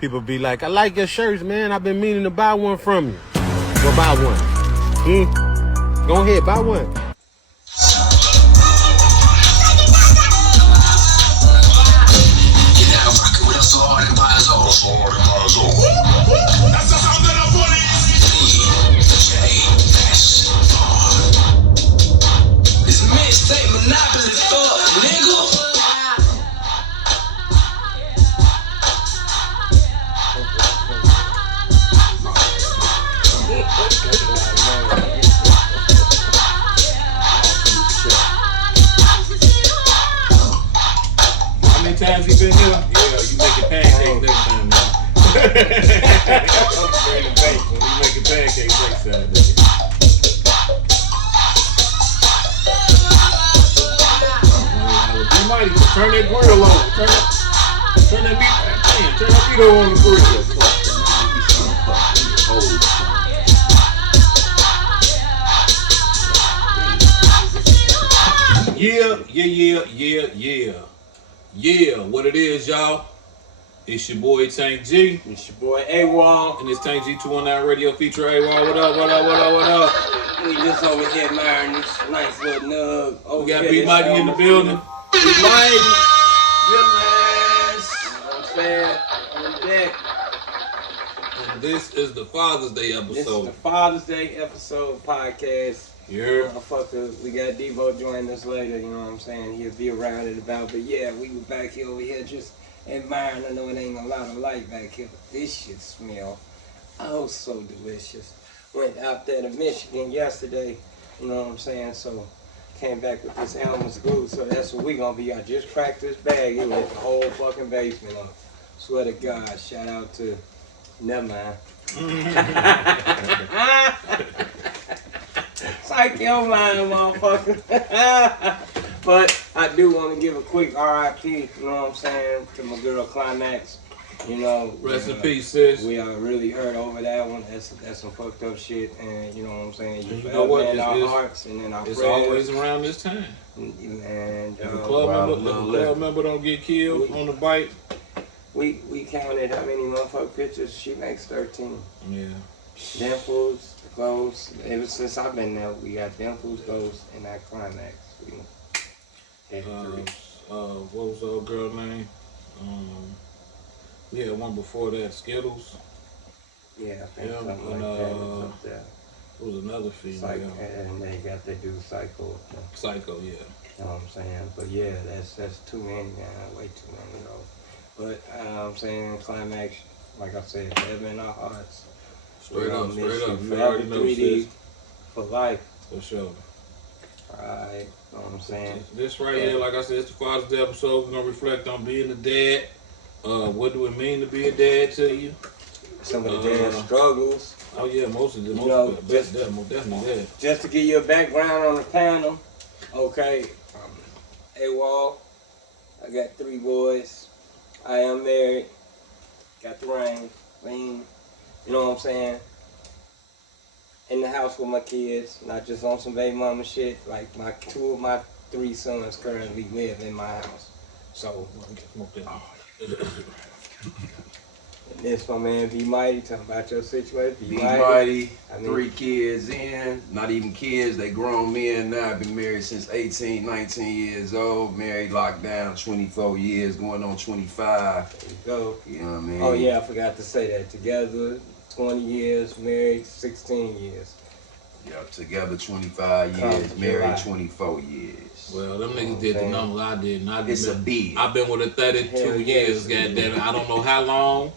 People be like, I like your shirts, man. I've been meaning to buy one from you. Go buy one. Go ahead, buy one. Times he been here? Yeah, you making pancakes next time, man. I'm bringing bacon. You making pancakes next time, nigga. You might turn that grill on. Turn that meat. Turn that meat over on the grill. Yeah, what it is, y'all. It's your boy Tank G. It's your boy AWOL. And it's Tank G219 Radio feature AWOL. What up? We just over here admiring this nice little nug. We got B Mighty in the building. B Mighty. Villains. You know what I'm saying? On deck. And this is the Father's Day episode. This is the Father's Day episode podcast. Yeah. Motherfucker, we got Devo joining us later, you know what I'm saying? He'll be around it about, but yeah, we were back here over here just admiring. I know it ain't a lot of light back here, but this shit smell so delicious. Went out there to Michigan yesterday, you know what I'm saying? So came back with this Elmer's glue, so that's what we gonna be. I just cracked this bag and lit the whole fucking basement up. Swear to God, shout out to, never mind. Psych your mind, motherfucker. But I do want to give a quick RIP, you know what I'm saying, to my girl Climax. You know, rest in peace, sis. We are really hurt over that one. That's some fucked up shit, and you know what I'm saying. You know what? In our hearts and in our it's prayers. Always around this time. And if a club member don't get killed on the bike. We counted how many motherfucking pictures. She makes 13. Yeah. Dimples, the clothes. Ever since I've been there, we got Dimples, Ghost, and that Climax. What was the old girl name? We had one before that, Skittles. Yeah, I think something like that was up there. It was another female. And they do Psycho. Psycho, yeah. You know what I'm saying? But yeah, that's too many, man. Way too many, though. But I'm saying Climax, like I said, forever in our hearts. Straight up. Forever 3D for life. For sure. Alright, know what I'm saying? This right here, like I said, it's the Father's Day episode. We're going to reflect on being a dad. What do it mean to be a dad to you? Some of the dad struggles. Oh yeah, most of them. Definitely. Just to give you a background on the panel, okay, AWOL, I got 3 boys. I am married. Got the ring, lean. You know what I'm saying? In the house with my kids, not just on some baby mama shit. Like 2 of my 3 sons currently live in my house. So, and this my man B Mighty talking about your situation. B Mighty, 3 kids in, not even kids, they grown men now. I've been married since 18, 19 years old. Married, locked down 24 years, going on 25. There you go. You know what I mean? Oh yeah, I forgot to say that. Together 20 years, married 16 years. Yeah, together 25 years, married 24 years. Well, them niggas did the numbers I did. It's a bid. I've been with her 32 years, goddamn it. I don't know how long.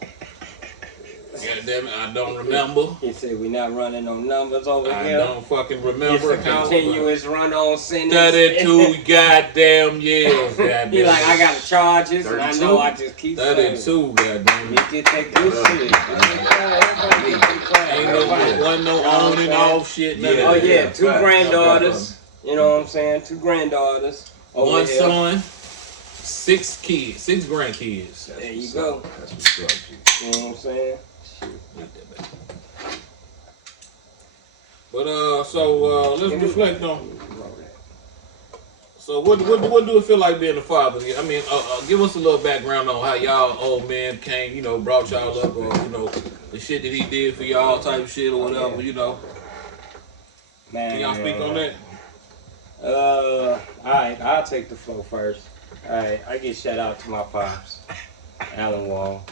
Goddamn it, I don't remember. He said we not running no numbers over here. I don't fucking remember. It's a continuous run-on sentence. 32 goddamn years, goddamn. He like, I got charges, 32? And I know I just keep 32, goddamn. You get that good shit. Ain't no owning off shit. Oh yeah, 2 granddaughters. You know what I'm saying? 2 granddaughters. 1 son, 6 kids, 6 grandkids. There you go. That's what's up, G. You know what I'm saying? But so let's reflect on. So So what do it feel like being a father? I mean, give us a little background on how y'all old man came, you know, brought y'all up, or you know, the shit that he did for y'all, type shit or whatever, you know. Man, Can y'all speak on that? Alright, I'll take the floor first. Alright, I get shout out to my pops, Alan Wall.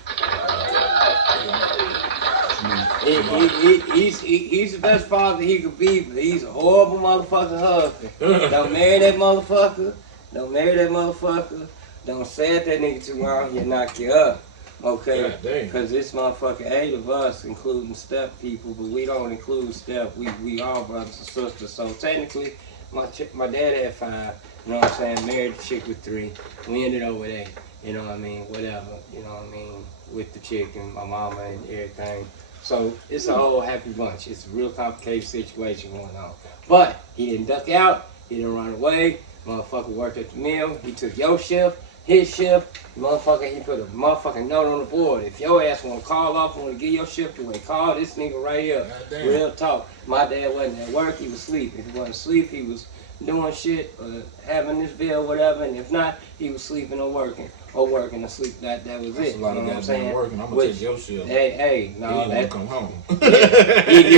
He's the best father he could be, but he's a horrible motherfucking husband. Don't marry that motherfucker. Don't marry that motherfucker. Don't say it that nigga too long, he'll knock you up. Okay? Because this motherfucker, 8 of us, including step people, but we don't include step. We all brothers and sisters. So technically, my dad had 5. You know what I'm saying? Married the chick with 3. We ended up with 8. You know what I mean? Whatever. You know what I mean? With the chick and my mama and everything. So it's a whole happy bunch. It's a real complicated situation going on. But he didn't duck out. He didn't run away. Motherfucker worked at the mill. He took your shift, his shift. Motherfucker, he put a motherfucking note on the board. If your ass want to call off, want to get your shift away, call this nigga right here. Real talk. My dad wasn't at work. He was asleep. If he wasn't asleep, he was doing shit or having this bill, whatever. And if not, he was sleeping or working. Or working or sleep. That was That's it. a lot you know of what I'm saying? working. I'm gonna take your shit. Hey, no, He didn't want that to come home.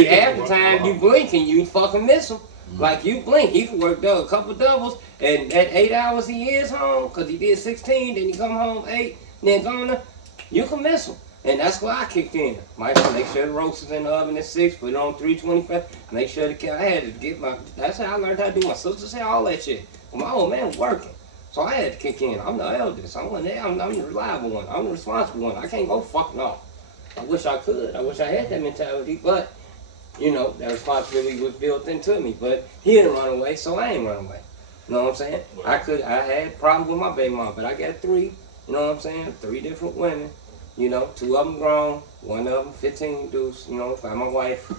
half the time you blink and you fucking miss him. Like you blink, he could work a couple doubles, and that 8 hours he is home, cause he did 16, then he come home 8, then gonna, you can miss him. And that's why I kicked in. Make sure the roast is in the oven at 6, put it on 325, make sure I had to get that's how I learned how to do my sister say all that shit. Well, my old man was working. So I had to kick in. I'm the eldest. I'm the reliable one. I'm the responsible one. I can't go fucking off. I wish I could. I wish I had that mentality, but you know, that responsibility was built into me. But he didn't run away, so I ain't run away. You know what I'm saying? I had problems with my baby mom, but I got 3. You know what I'm saying? 3 different women. You know, 2 of them grown, 1 of them 15 deuce. You know, by my wife,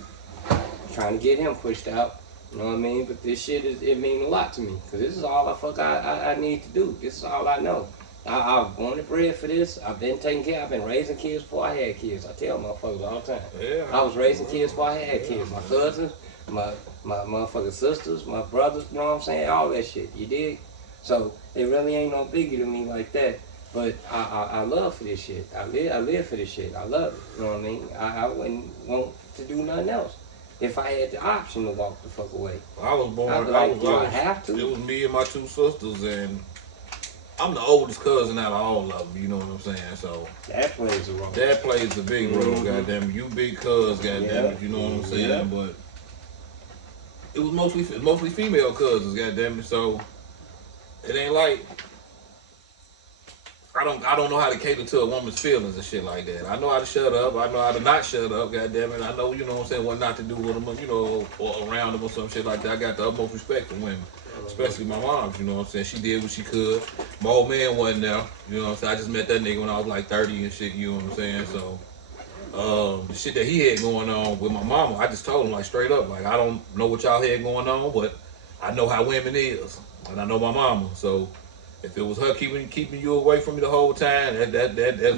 trying to get him pushed out. You know what I mean? But this shit it means a lot to me. Because this is all I need to do. This is all I know. I've born and bred for this. I've been taking care. I've been raising kids before I had kids. I tell motherfuckers all the time. Yeah. I was raising kids before I had kids. My cousins, my motherfucking sisters, my brothers, you know what I'm saying? All that shit. You dig? So it really ain't no biggie to me like that. But I love for this shit. I live for this shit. I love it. You know what I mean? I wouldn't want to do nothing else. If I had the option to walk the fuck away. I was born. I have to? It was me and my 2 sisters, and I'm the oldest cousin out of all of them. You know what I'm saying? So that plays a role. That plays a big role. Goddamn it, you big cuz. Goddamn it, you know what I'm saying? Yeah. But it was mostly female cousins. Goddamn it, so it ain't like. I don't know how to cater to a woman's feelings and shit like that. I know how to shut up. I know how to not shut up. Goddamn it, I know, you know what I'm saying, what not to do with them, you know, or around them or some shit like that. I got the utmost respect for women, especially my mom. You know what I'm saying? She did what she could. My old man wasn't there. You know what I'm saying? I just met that nigga when I was like 30 and shit. You know what I'm saying? So the shit that he had going on with my mama, I just told him like straight up, like I don't know what y'all had going on, but I know how women is, and I know my mama, so. If it was her keeping you away from me the whole time, that's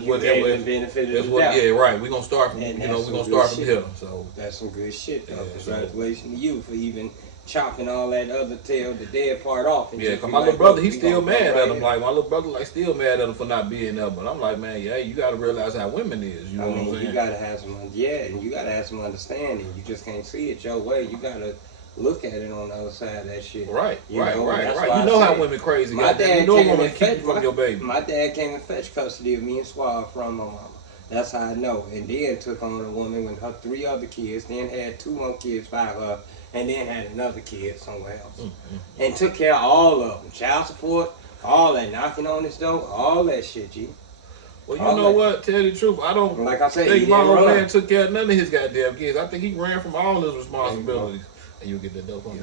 what that was. That's what. Yeah, right. We're gonna start from we're gonna start from here. So that's some good shit though. Yeah, Congratulations to you for even chopping all that other tail, the dead part off. And yeah, cause my little brother, he's still mad at him. Like my little brother, like still mad at him for not being there. But I'm like, man, yeah, you gotta realize how women is. You know what I'm saying? You gotta have some, and you gotta have some understanding. You just can't see it your way. You gotta look at it on the other side of that shit. Right. You You know know how women crazy. My dad you know came women and keep fetched you from your baby. My dad came and fetched custody of me and Suave from my mama. That's how I know. And then took on a woman with her 3 other kids, then had 2 more kids by her, and then had another kid somewhere else. Mm-hmm. And took care of all of them. Child support, all that, knocking on his door, all that shit, G. Well, you know what? Tell you the truth, I don't like I said, think my old man took care of none of his goddamn kids. I think he ran from all his responsibilities. And you'll get that dope on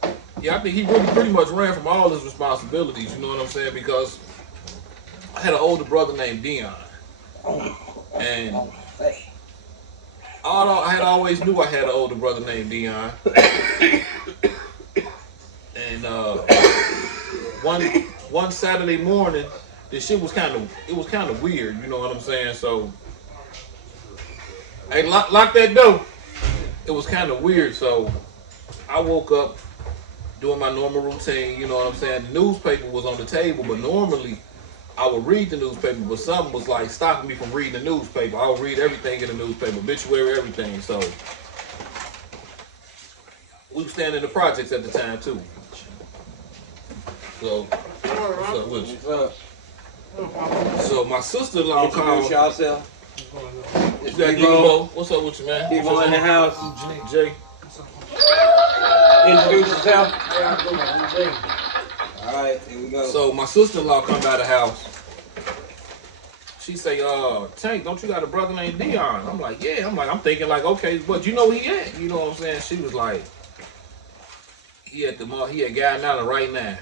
that. Yeah, I think he really pretty much ran from all his responsibilities, you know what I'm saying? Because I had an older brother named Dion. And I had always knew I had an older brother named Dion. And one Saturday morning, this shit was kind of weird, you know what I'm saying? So, hey, lock that door. It was kind of weird, so I woke up doing my normal routine, you know what I'm saying? The newspaper was on the table, but normally I would read the newspaper, but something was like stopping me from reading the newspaper. I would read everything in the newspaper, obituary, everything. So we were staying in the projects at the time too. So what's up with you? What's up? So my sister-in-law Introduce called. yourself. You got Debo. What's up with you, man? Debo in the house. Jay. Introduce yourself. All right, here we go. So my sister-in-law come by the house. She say, Tank, don't you got a brother named Dion? I'm like, yeah. I'm thinking like, okay, but you know where he at? You know what I'm saying? She was like, he at Guy Nala right now.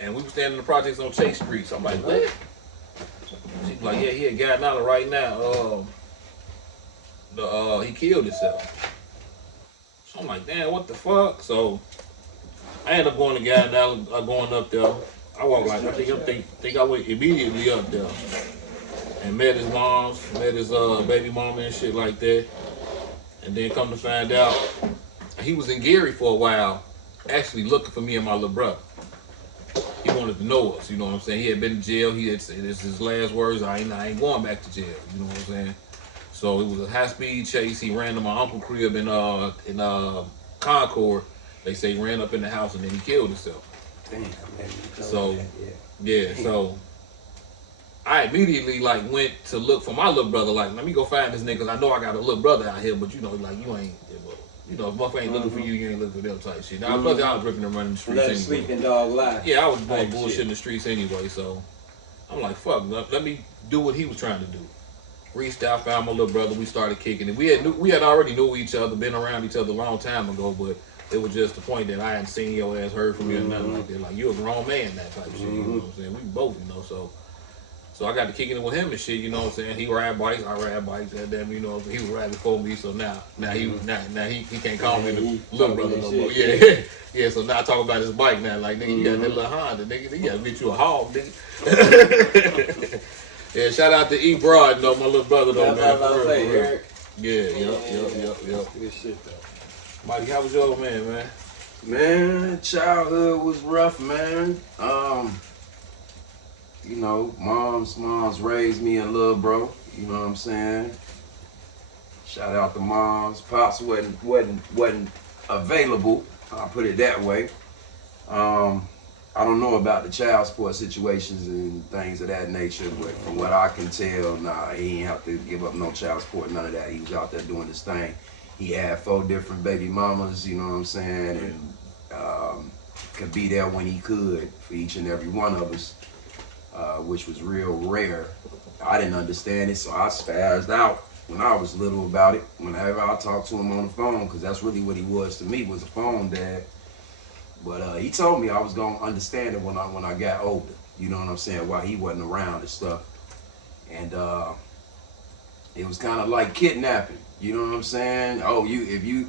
And we were standing in the projects on Chase Street. So I'm like, what? She's like, yeah, he at Guy Nala right now. He killed himself. So I'm like, damn, what the fuck? So I ended up going to Guy Nala, going up there. I walked like, I think I went immediately up there. And met his moms, met his baby mama and shit like that. And then come to find out, he was in Gary for a while, actually looking for me and my little brother. He wanted to know us, you know what I'm saying? He had been in jail. He had said, it's his last words, I ain't going back to jail, you know what I'm saying? So it was a high-speed chase. He ran to my uncle's crib in Concord. They say he ran up in the house and then he killed himself. Damn, man, So, yeah, so I immediately like went to look for my little brother. Like, let me go find this nigga. 'Cause I know I got a little brother out here, but you know, like you ain't, you know, if motherfucker ain't looking for you, you ain't looking for them type shit. Now, plus I was ripping and running the streets Let a anyway. sleeping dog lie. Yeah, I was doing Type bullshit shit. in the streets anyway. So I'm like, fuck, let me do what he was trying to do. Reached out, found my little brother. We started kicking it. We had already knew each other, been around each other a long time ago, but it was just the point that I hadn't seen your ass, heard from you, or nothing like that. Like, you're a grown man, that type of shit. You know what I'm saying? We both, you know. So I got to kicking it with him and shit. You know what I'm saying? He ride bikes, I ride bikes. Goddamn, you know, he was riding before me. So now he can't call me the little brother no more. Yeah, yeah. So now I talk about his bike now. Like, nigga, you got that little Honda, nigga. You got to get you a hog, nigga. Yeah, shout out to E. Broad, you know, my little brother though, man. For real. Yeah, yep. Good shit though. Mikey, how was your old man? Man, childhood was rough, man. You know, moms raised me and little bro. You know what I'm saying? Shout out to moms. Pops wasn't available. I'll put it that way. I don't know about the child support situations and things of that nature, but from what I can tell, nah, he ain't have to give up no child support, none of that. He was out there doing his thing. He had 4 different baby mamas, you know what I'm saying, and could be there when he could for each and every one of us, which was real rare. I didn't understand it, so I spazzed out when I was little about it. Whenever I talked to him on the phone, because that's really what he was to me, was a phone dad. But he told me I was gonna understand it when I got older. You know what I'm saying? While he wasn't around and stuff. And it was kind of like kidnapping. You know what I'm saying? Oh, if you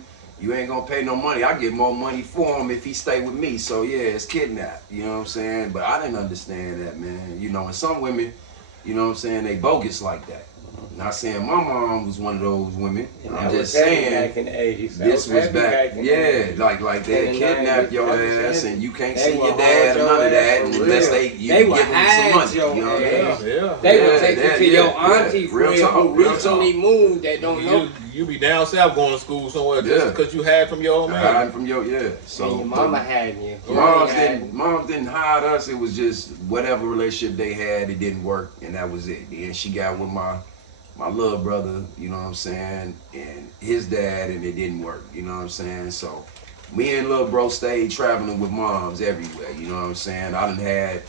ain't gonna pay no money, I get more money for him if he stay with me. So yeah, it's kidnap. You know what I'm saying? But I didn't understand that, man. You know, and some women, you know what I'm saying, they bogus like that. Not saying my mom was one of those women. And I'm just saying back in the 80s. this was back, yeah, like they kidnapped your ass and you can't see your dad or none of that unless they give them some money. You know what I mean? Yeah. They would take you to your yeah. auntie Real friend talk, who real recently moved that don't know. You be down south going to school somewhere just Yeah. because you had from your old man. Hiding from your And So your mama had you. moms didn't hide us. It was just whatever relationship they had, it didn't work, and that was it. And she got with my little brother, you know what I'm saying, and his dad, and it didn't work, you know what I'm saying? So me and little bro stayed traveling with moms everywhere, you know what I'm saying? I done had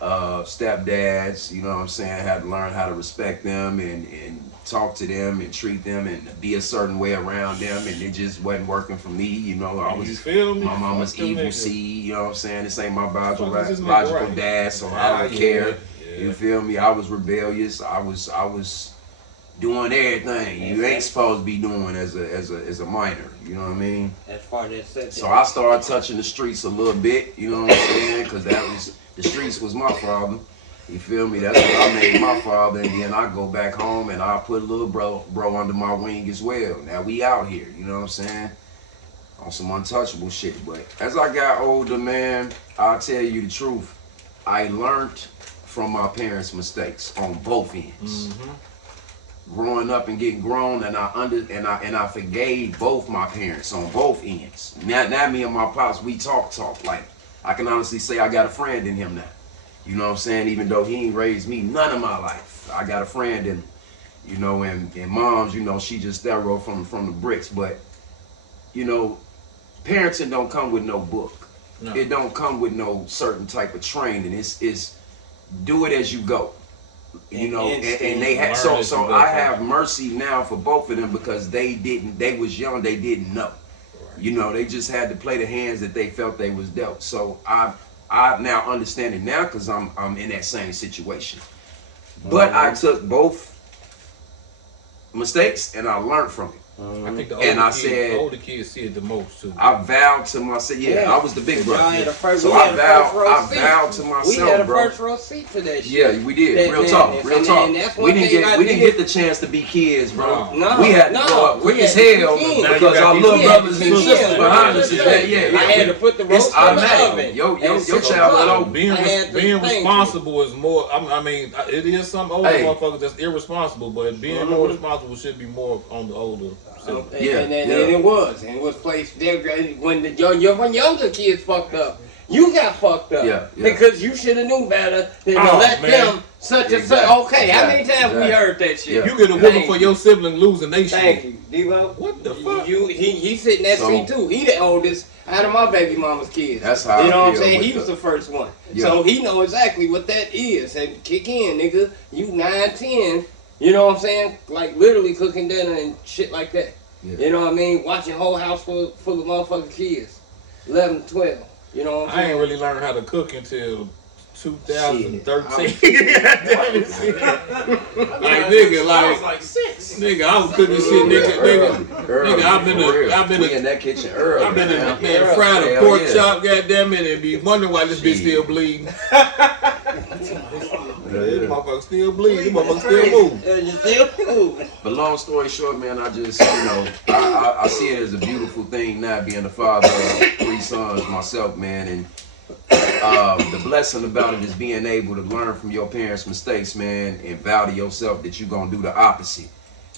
stepdads, you know what I'm saying, had to learn how to respect them and talk to them and treat them and be a certain way around them, and it just wasn't working for me, you know. You feel me? My mama's Fuck them evil niggas. seed, you know what I'm saying? This ain't my Fuck is this nigga biological right? dad, so I don't care. Yeah. You feel me? I was rebellious. I was doing everything you ain't supposed to be doing as a minor. You know what I mean? As far as that. So I started touching the streets a little bit. You know what I'm saying? Because the streets was my problem. You feel me? That's what I made my father, and then I go back home and I put a little bro under my wing as well. Now we out here. You know what I'm saying? on some untouchable shit. But as I got older, man, I'll tell you the truth. I learned from my parents' mistakes on both ends. Growing up and getting grown, and I forgave both my parents on both ends. Now me and my pops, we talk. Like, I can honestly say I got a friend in him now. You know what I'm saying? Even though he ain't raised me none of my life, I got a friend in him. You know, and mom's, you know, she just thorough from the bricks. But, you know, parenting don't come with no book. No. It don't come with no certain type of training. It's do it as you go. You know, and they had so I have mercy now for both of them because they was young, they didn't know. Right. You know, they just had to play the hands that they felt they was dealt. So I now understand it now because I'm in that same situation. But I took both mistakes and I learned from it. I think the older kids see it the most too. I vowed to myself. Yeah, I was the big brother. So I vowed to myself, we had a bro. first row seat to that shit. Yeah, we did. Real talk. We didn't get the chance to be kids, bro. No, we had to grow up quick as hell because our little brothers and sisters behind us. Yeah. I had to put the roast in the oven. Your childhood being responsible is more. I mean, it is some older motherfuckers that's irresponsible, but being more responsible should be more on the older. And it was placed there when your younger kids fucked up. You got fucked up because you should have knew better than to let them such and such. Okay, how many times we heard that shit? You get a woman for your sibling losing they shit. Thank you, Devo. What the fuck? He sitting that seat too. He the oldest out of my baby mama's kids. That's how you know what I'm saying. He was the first one, so he know exactly what that is. And kick in, nigga. You 9, 10. You know what I'm saying? Like literally cooking dinner and shit like that. Yeah. You know what I mean? Watching whole house full of motherfucking kids. 11, 12. You know what I'm saying? I ain't really learned how to cook until 2013. like 6. Nigga, I was cooking shit, nigga. I've been in that kitchen early. I've been in fried a pork chop, goddamn it, and be wondering why this bitch still bleeding. This motherfucker still bleeding. This motherfucker still moving. But long story short, man, I just, you know, I see it as a beautiful thing now being the father of 3 sons myself, man, and the blessing about it is being able to learn from your parents' mistakes, man, and vow to yourself that you're gonna do the opposite.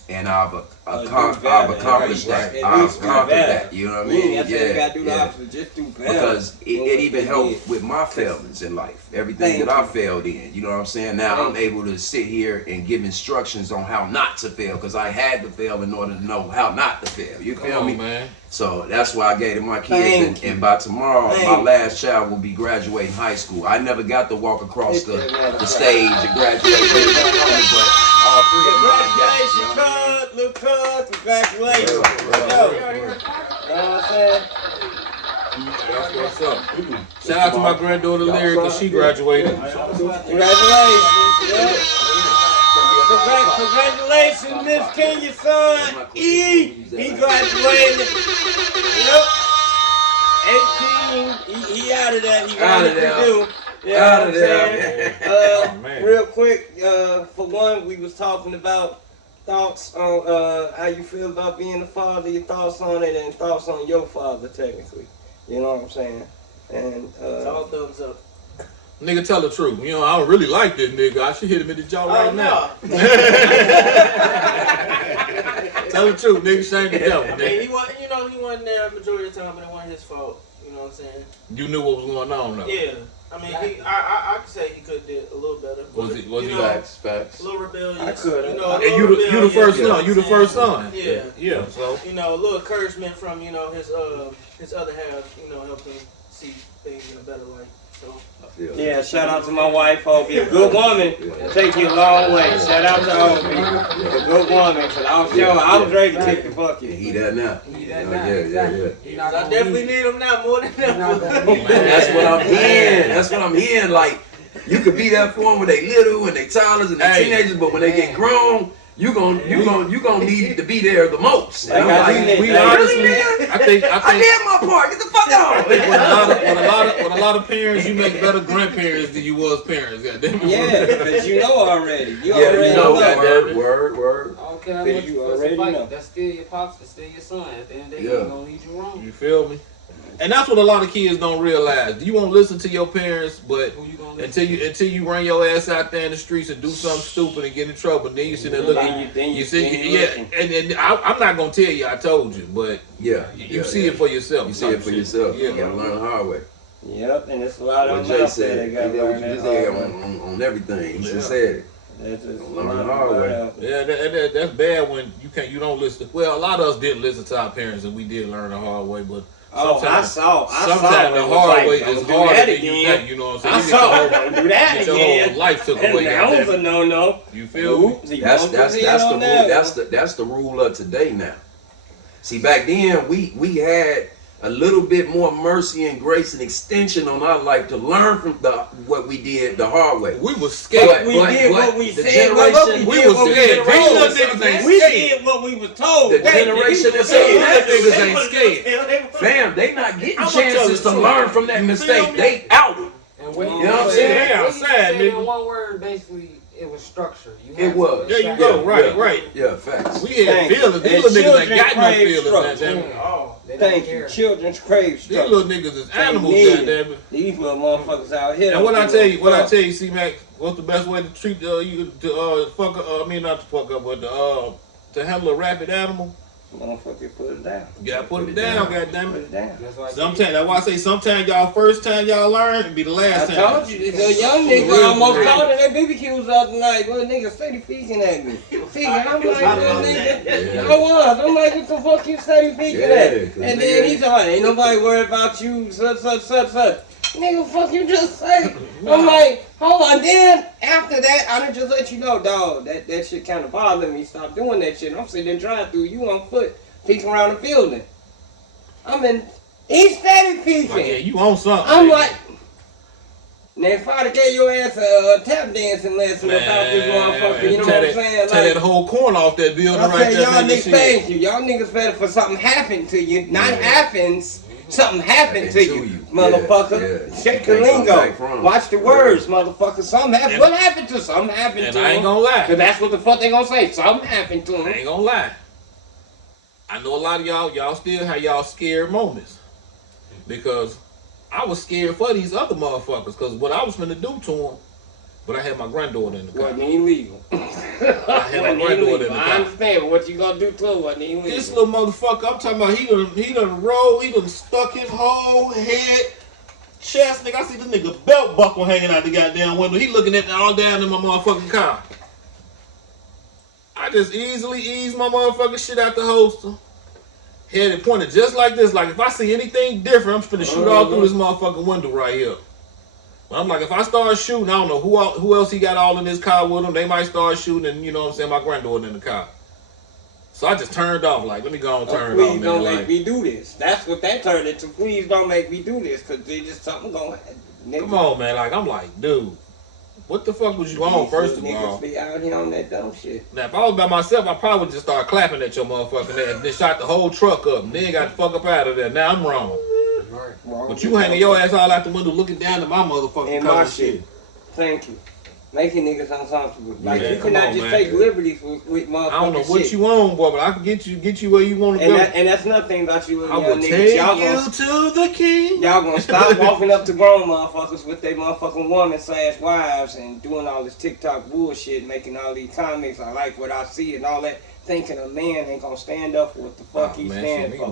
And I've accomplished that. I've conquered that. You know what I mean? You gotta do the opposite. Just do better. Because it even helped with my failings in life. Everything that I failed in. You know what I'm saying? Now I'm able to sit here and give instructions on how not to fail. Because I had to fail in order to know how not to fail. You feel me? Man. So that's why I gave it my kids. And by tomorrow, my last child will be graduating high school. I never got to walk across the stage and graduate. But all 3 of them. Congratulations, little cuz. Congratulations. You know what I'm saying? That's what's up. Shout out to my granddaughter Lyric because she graduated. Congratulations. Congratulations, Miss Kenya's son, E. He graduated. Yep. 18. He out of that. He got it to do. Yeah, out of there. Real quick, for one, we was talking about thoughts on how you feel about being a father, your thoughts on it, and thoughts on your father, technically. You know what I'm saying? And all thumbs up. Nigga, tell the truth. You know, I don't really like this nigga. I should hit him in the jaw right now. Tell the truth, nigga. Shame the devil. Hey, he wasn't there majority of the time, but it wasn't his fault. You know what I'm saying? You knew what was going on, though. Yeah. I mean, I could say he could do a little better. Was he facts? A little rebellious. I could. You and you the first son. You the first son. Yeah. Yeah. So a little encouragement from his other half. Helped him see things in a better light. So. Yeah, shout out to my wife, Opie. A good woman take you a long way. Shout out to Opie. A good woman, because I was ready to kick the bucket. He that now. Yeah. I definitely need him now more than ever. That's what I'm hearing. Like, you could be there for them when they little and they toddlers and they teenagers, but when they get grown, you gonna need to be there the most. And Like I'm I like, said, We like, honestly, really, I think I did my part. Get the fuck I think with on. a lot of parents, you make better grandparents than you was parents. Goddamn it. yeah, because you know already. You Yeah, already you know, know. goddamn. Word. I don't care how But much you you already fight. know. That's still your pops. That's still your son. At the end of the day, Yeah. he gonna lead you wrong. You feel me? And that's what a lot of kids don't realize. You won't listen to your parents, but Who you gonna listen until you run your ass out there in the streets and do something stupid and get in trouble, then you sit there looking. Then You see, then you yeah, looking. and I'm not gonna tell you I told you, but Yeah, you see it for yourself. You see it for yourself. Yeah, You gotta learn the hard way. Yep, and it's a lot What of Jay them out there said, that he got did what you learned just that said hard way. on everything. He Yeah. just said it. That's just Learn a the lot hard of way. them. Yeah, that's bad when you don't listen. Well, a lot of us didn't listen to our parents, and we did learn the hard way. But Oh, I sometimes saw the it was hard like, way don't is do harder that than you again. think. You know what I'm I saying? saw it, don't do that Get your again. whole life took And away. that was a goddamn. no-no. You feel me? Oops, he That's bumped that's his head that's the on rule. that That's the rule of today now. See, back then we had a little bit more mercy and grace and extension on our life to learn from what we did the hard way. We was scared. We did what we the said. generation we did was what we scared. was These told. little niggas ain't We scared. did what we was told. The generation nigga, that's you saying said that niggas that. ain't scared. Fam, they not getting I'ma tell chances the to truth. learn from that You mistake. feel me? They out. And when You know what I'm saying? Yeah, when you outside, said nigga. in one word, basically, it was structure. You It had to was. There you attract- go. Right, Yeah. right. Yeah, facts. We had Thank feelings. you. These And little niggas ain't children got no crave feelings. structure. Goddamn. Oh, they Thank don't you. care. Children's crave These structure. little niggas is animals. need it. Goddamn it. These little motherfuckers out here. And what I don't tell give you, a what I fuck. tell you, C-Mac, what's the best way to treat you to fuck up? I mean, not to fuck up, but to handle a rapid animal, Motherfucker, put it down. you gotta put it down. Put Goddamn it. it down. That's why I Sometimes said- that's why I say sometimes y'all first time y'all learn and be the I last time. told you, the young For nigga real, almost for real. called in that BBQs the other night. Little nigga steady peeking at me. Peeking. I'm like, little nigga. Yeah. I was. I'm like, what the fuck you steady peeking Yeah, at? 'cause And nigga- then he's like, ain't nobody worried about you, such. Nigga, fuck you just say. I'm like, hold on. Then after that, I done just let you know, dog, that shit kind of bothered me. Stop doing that shit. I'm sitting there drive through. You on foot, peeking around the building. He's steady peeking. Like, yeah, you on something. I'm nigga. like, now if I'd have gave your ass a tap dancing lesson about this motherfucker, you know what I'm saying? Tear that Like, whole corn off that building I right say there. y'all nigga, niggas, shit. thank you. Y'all niggas better for something happened to you. Not happens, something happened to you, motherfucker. Yeah. Check You the can't come back lingo. from. Watch the words, motherfucker. Something happened. What happened to something happened And to I ain't him? gonna lie. Cause that's what the fuck they gonna say. Something happened to I him. ain't gonna lie. I know a lot of y'all still have y'all scared moments. Because I was scared for these other motherfuckers. Because what I was finna do to them, but I had my granddaughter in the car. Wasn't illegal. I had my Wasn't granddaughter in illegal. the I car. understand, but what you gonna do to him wasn't illegal. This little motherfucker, I'm talking about, he done rolled, he done stuck his whole head, chest, nigga. I see this nigga belt buckle hanging out the goddamn window. He looking at me all down in my motherfucking car. I just easily eased my motherfucking shit out the holster. Had it pointed just like this. Like if I see anything different, I'm finna shoot all through this motherfucking window right here. But I'm like, if I start shooting, I don't know who else he got all in his car with him. They might start shooting, and you know what I'm saying, my granddaughter in the car. So I just turned off. Like, let me go and turn it off, Please man. don't Like, make me do this. That's what that turned into. Please don't make me do this, cause they just something gonna happen. come on, man. Like, I'm like, dude, what the fuck was you on, first of all? Niggas be out here on that dumb shit. Now, if I was by myself, I probably would just start clapping at your motherfucking ass and then shot the whole truck up and then got the fuck up out of there. Now I'm wrong. Right. Wrong But you hanging your ass all out the window looking down at my motherfucking in car my and shit. Thank you. Making niggas uncomfortable. Like Yeah, you come cannot on, just man. take liberties with motherfucking I don't know what shit. you on, boy, but I can get you where you want to And go. and that's nothing about you I young will niggas. take Y'all you gonna, to the king. y'all gonna stop walking up to grown motherfuckers with their motherfucking woman/wives and doing all this TikTok bullshit, making all these comments. I like what I see and all that. Thinking a man ain't gonna stand up for what the fuck he stand for.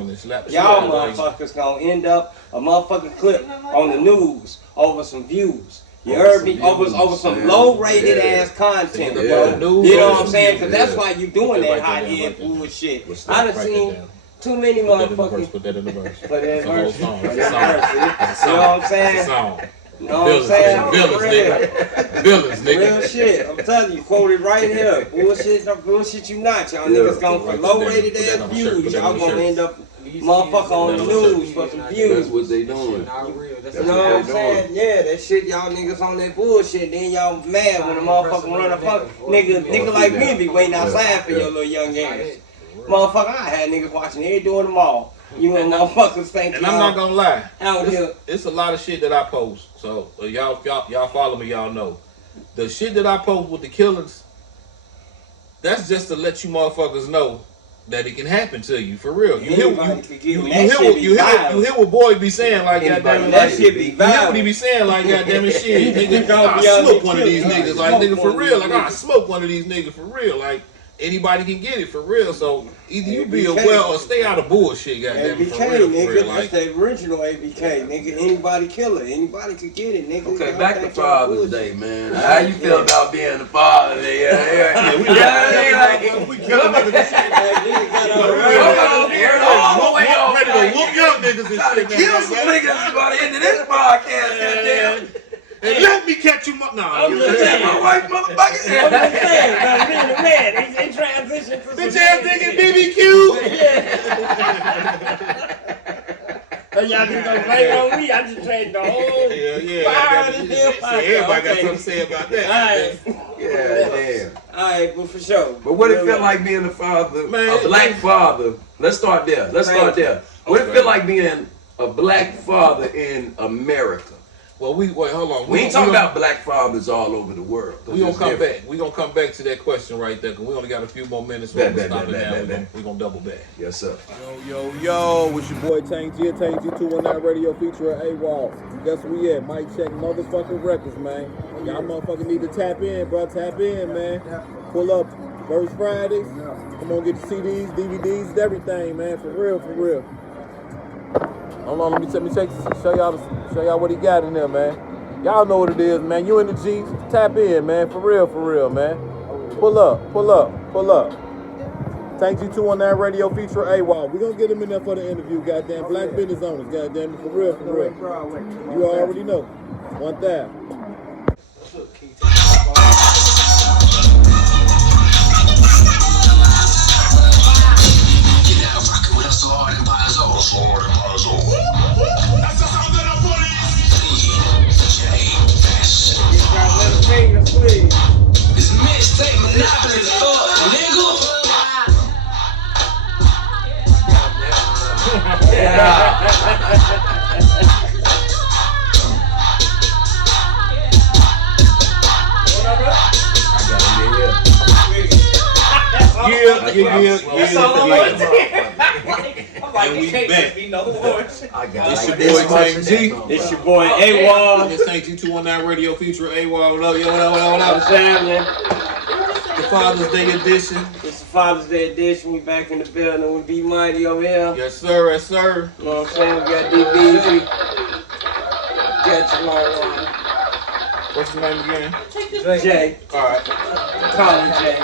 Y'all motherfuckers gonna end up a motherfucking clip on the news over some views. You Over heard some me? Over views, some man. low-rated Yeah. ass content, Yeah. bro. News You know over what I'm some saying? views, Because that's yeah. why you doing Put that that right hot there, head right there. bullshit. What's I that? done Write that seen down. too many Put that in the verse. motherfuckers. Put that in the verse. Put that in It's a whole verse. song. Put It's a that song. in verse. It's a You know what I'm song. saying? It's a song. You know what I'm saying? Villains, Real. nigga. Villains, Real nigga. shit. I'm telling you, quoted right here. Bullshit, no bullshit you not. Y'all Yeah. niggas going for Put that low-rated on ass the shirt. Put views. that on Y'all the gonna shirt. end up motherfucker on the news for some views. That's what they doing. Not real. That's You know what I'm saying? Yeah, that shit y'all niggas on that bullshit. Then y'all mad when the motherfucker run up on nigga like me be waiting outside for your little young ass. Motherfucker, I had niggas watching every door in the mall. You and motherfuckers think And I'm not gonna lie, out here. it's a lot of shit that I post. So y'all follow me, y'all know. The shit that I post with the killings, that's just to let you motherfuckers know that it can happen to you for real. You hear what boy be saying like goddamn it, That like, shit be you hear what he violent. be saying like goddamn it, shit, nigga, Gonna I be out smoke there one of these killing. niggas, like nigga for Smoke real, one like of I these smoke one of these niggas for real, like anybody can get it for real. So either you be ABK. aware or stay out of bullshit, goddamn it, for ABK, real, for nigga, real, that's like. the original ABK, nigga. Anybody killer, anybody could get it, nigga. Okay, Y'all back to think y'all Father's bullshit. Day, man. How you feel about being the father? We kill niggas and shit. Ready to whoop young niggas and shit. Kill some niggas by the end of this podcast, goddamn. And let me catch you, no. I'm just saying, My wife, motherfucker. I'm just saying, man, being a man, he's in transition to Bitch some ass shit. nigga BBQ. Y'all just gonna blame on me. I just changed the whole Yeah. fire in this Everybody got something to say about that. Alright. Yeah, damn. Alright, but for sure. But what it feel like being a father, Man, a black father? Let's start there. What it feel like being a black father in America? Well, wait, hold on. We ain't talking about black fathers all over the world. We gonna come back. We gonna come back to that question right there, cause we only got a few more minutes. We're gonna stop it down. We gonna double back. Yes, sir. Yo, it's your boy Tank G, Tank G219 radio feature at AWOL. Guess where we at? Mike Check motherfucking records, man. Y'all motherfucking need to tap in, bro. Tap in, man. Pull up First Fridays. Come on, get the CDs, DVDs, and everything, man. For real. Hold on, let me show y'all what he got in there, man. Y'all know what it is, man. You in the G, tap in, man. For real, man. Pull up. Tank G219 radio feature AWOL. We gonna get him in there for the interview, goddamn. Black business owners, goddamn. For real. You already know. 1,000. This mixtape monopoly fuck, nigga. And we back. I got It's your boy Tank G. It's your boy AWOL. It's Tank G219 radio feature AWOL. What up, yo? What up? What's happening? The Father's Day edition. It's the Father's Day edition. We back in the building. We be mighty over here. Yes, sir. You know what I'm saying? We got DBZ. Got your long What's your name again? one. Jay. All right. Colin Jay.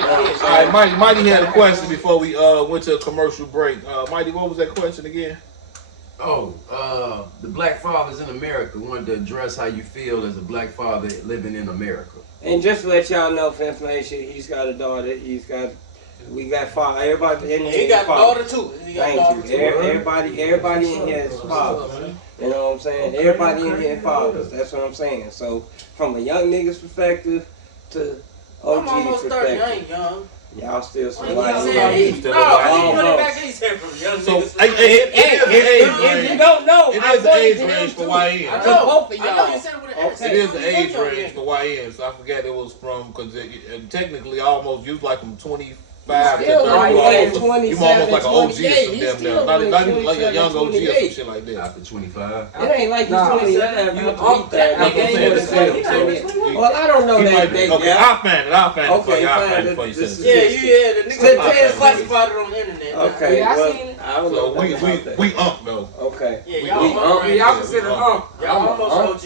All right, Mighty had a question before we went to a commercial break. Mighty, what was that question again? the black fathers in America. Wanted to address how you feel as a black father living in America. And just to let y'all know for information, he's got a daughter. We got father. Everybody in here. He got a father. daughter too. He got a Thank daughter you. too. Everybody in here is fathers. You know what I'm saying? Everybody in here is fathers. That's what I'm saying. So from a young nigga's perspective to OG's I'm almost 30. I perspective, ain't young. y'all still some He white said men. he- Still No, a white he put man. it back. He said from young So, niggas. it is an age If you range. don't know, It I is an pointed age to him range for too. I YN. To know. both of I know y'all. you said it with an Okay. accent. It is the You age know range for YN, so I forget it was from, because technically almost, you was like from 25 to 30. Still You like almost 27, like an OG or 28. something. He's Damn, still not like even like a 27, young OG or some 28. shit like that. After 25. It ain't like he's Nah. 29. You You up beat that. That's what I'm saying. Nigga, well, I don't know He that might be. date, Okay, yeah. I'll find it. I'll find it for Okay, you. I'll fine. find it for you. This Since is- Yeah, the nigga Tell us. classified it on the internet. Okay, Yeah, I well, seen it. I don't know So nothing about that. we though. Okay. Yeah, We y'all eat. ump Yeah, right y'all now. consider Yeah. unk. Y'all almost ump. OGs.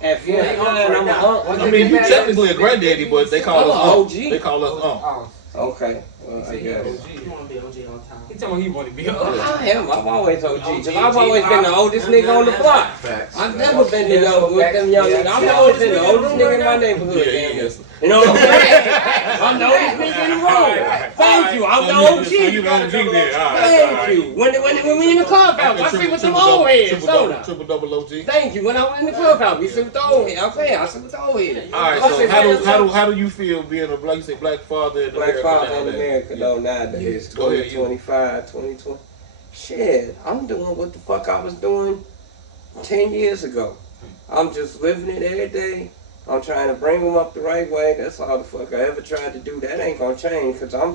We At 49, I'm a hump. I mean, you technically a granddaddy, but they call I'm us a ump. OG. They call us ump. Oh, Okay. Well, I he guess. You want to be OG all the time. He told me he wanted to be I up. am. I'm always OG. Cause I've always been the oldest nigga on the block. Facts. I've never been the young with them young niggas. I've always been the oldest nigga in my neighborhood. Yeah, damn yeah, it. You know what I'm saying? I'm the oldest nigga in the room. Same Thank you. I'm the OG. So you the OG there. All right. Thank you. When we in the clubhouse, I sit with the old heads. Triple double OG. Thank you. When I was in the clubhouse, we sit with the old heads. I'm saying, I sit with the old heads. All right. So how do you feel being a black father in Black America father in nowadays? America, though, nowadays, Go ahead, you. 2025, 2020. Shit, I'm doing what the fuck I was doing 10 years ago. I'm just living it every day. I'm trying to bring them up the right way. That's all the fuck I ever tried to do. That ain't gonna change, because I'm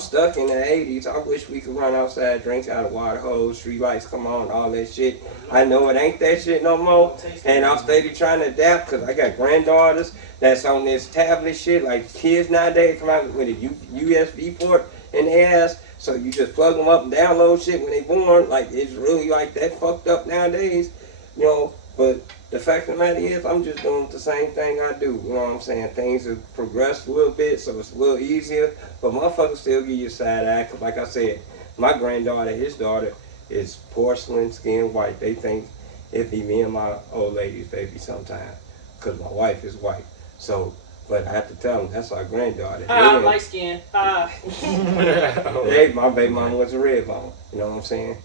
stuck in the 80s. I wish we could run outside, drink out of water hose, street lights come on, all that shit. I know it ain't that shit no more, and I'm steady trying to adapt, because I got granddaughters that's on this tablet shit. Like, kids nowadays come out with a USB port in their ass, so you just plug them up and download shit when they born. Like, it's really like that fucked up nowadays, you know. But the fact of the matter is, I'm just doing the same thing I do. You know what I'm saying? Things have progressed a little bit, so it's a little easier. But motherfuckers still give you a side eye. Cause like I said, my granddaughter, his daughter, is porcelain, skin white. They think it be me and my old lady's baby sometime. Because my wife is white. So, but I have to tell them, that's our granddaughter. Light skin. Hey, my baby mama was a red bone. You know what I'm saying?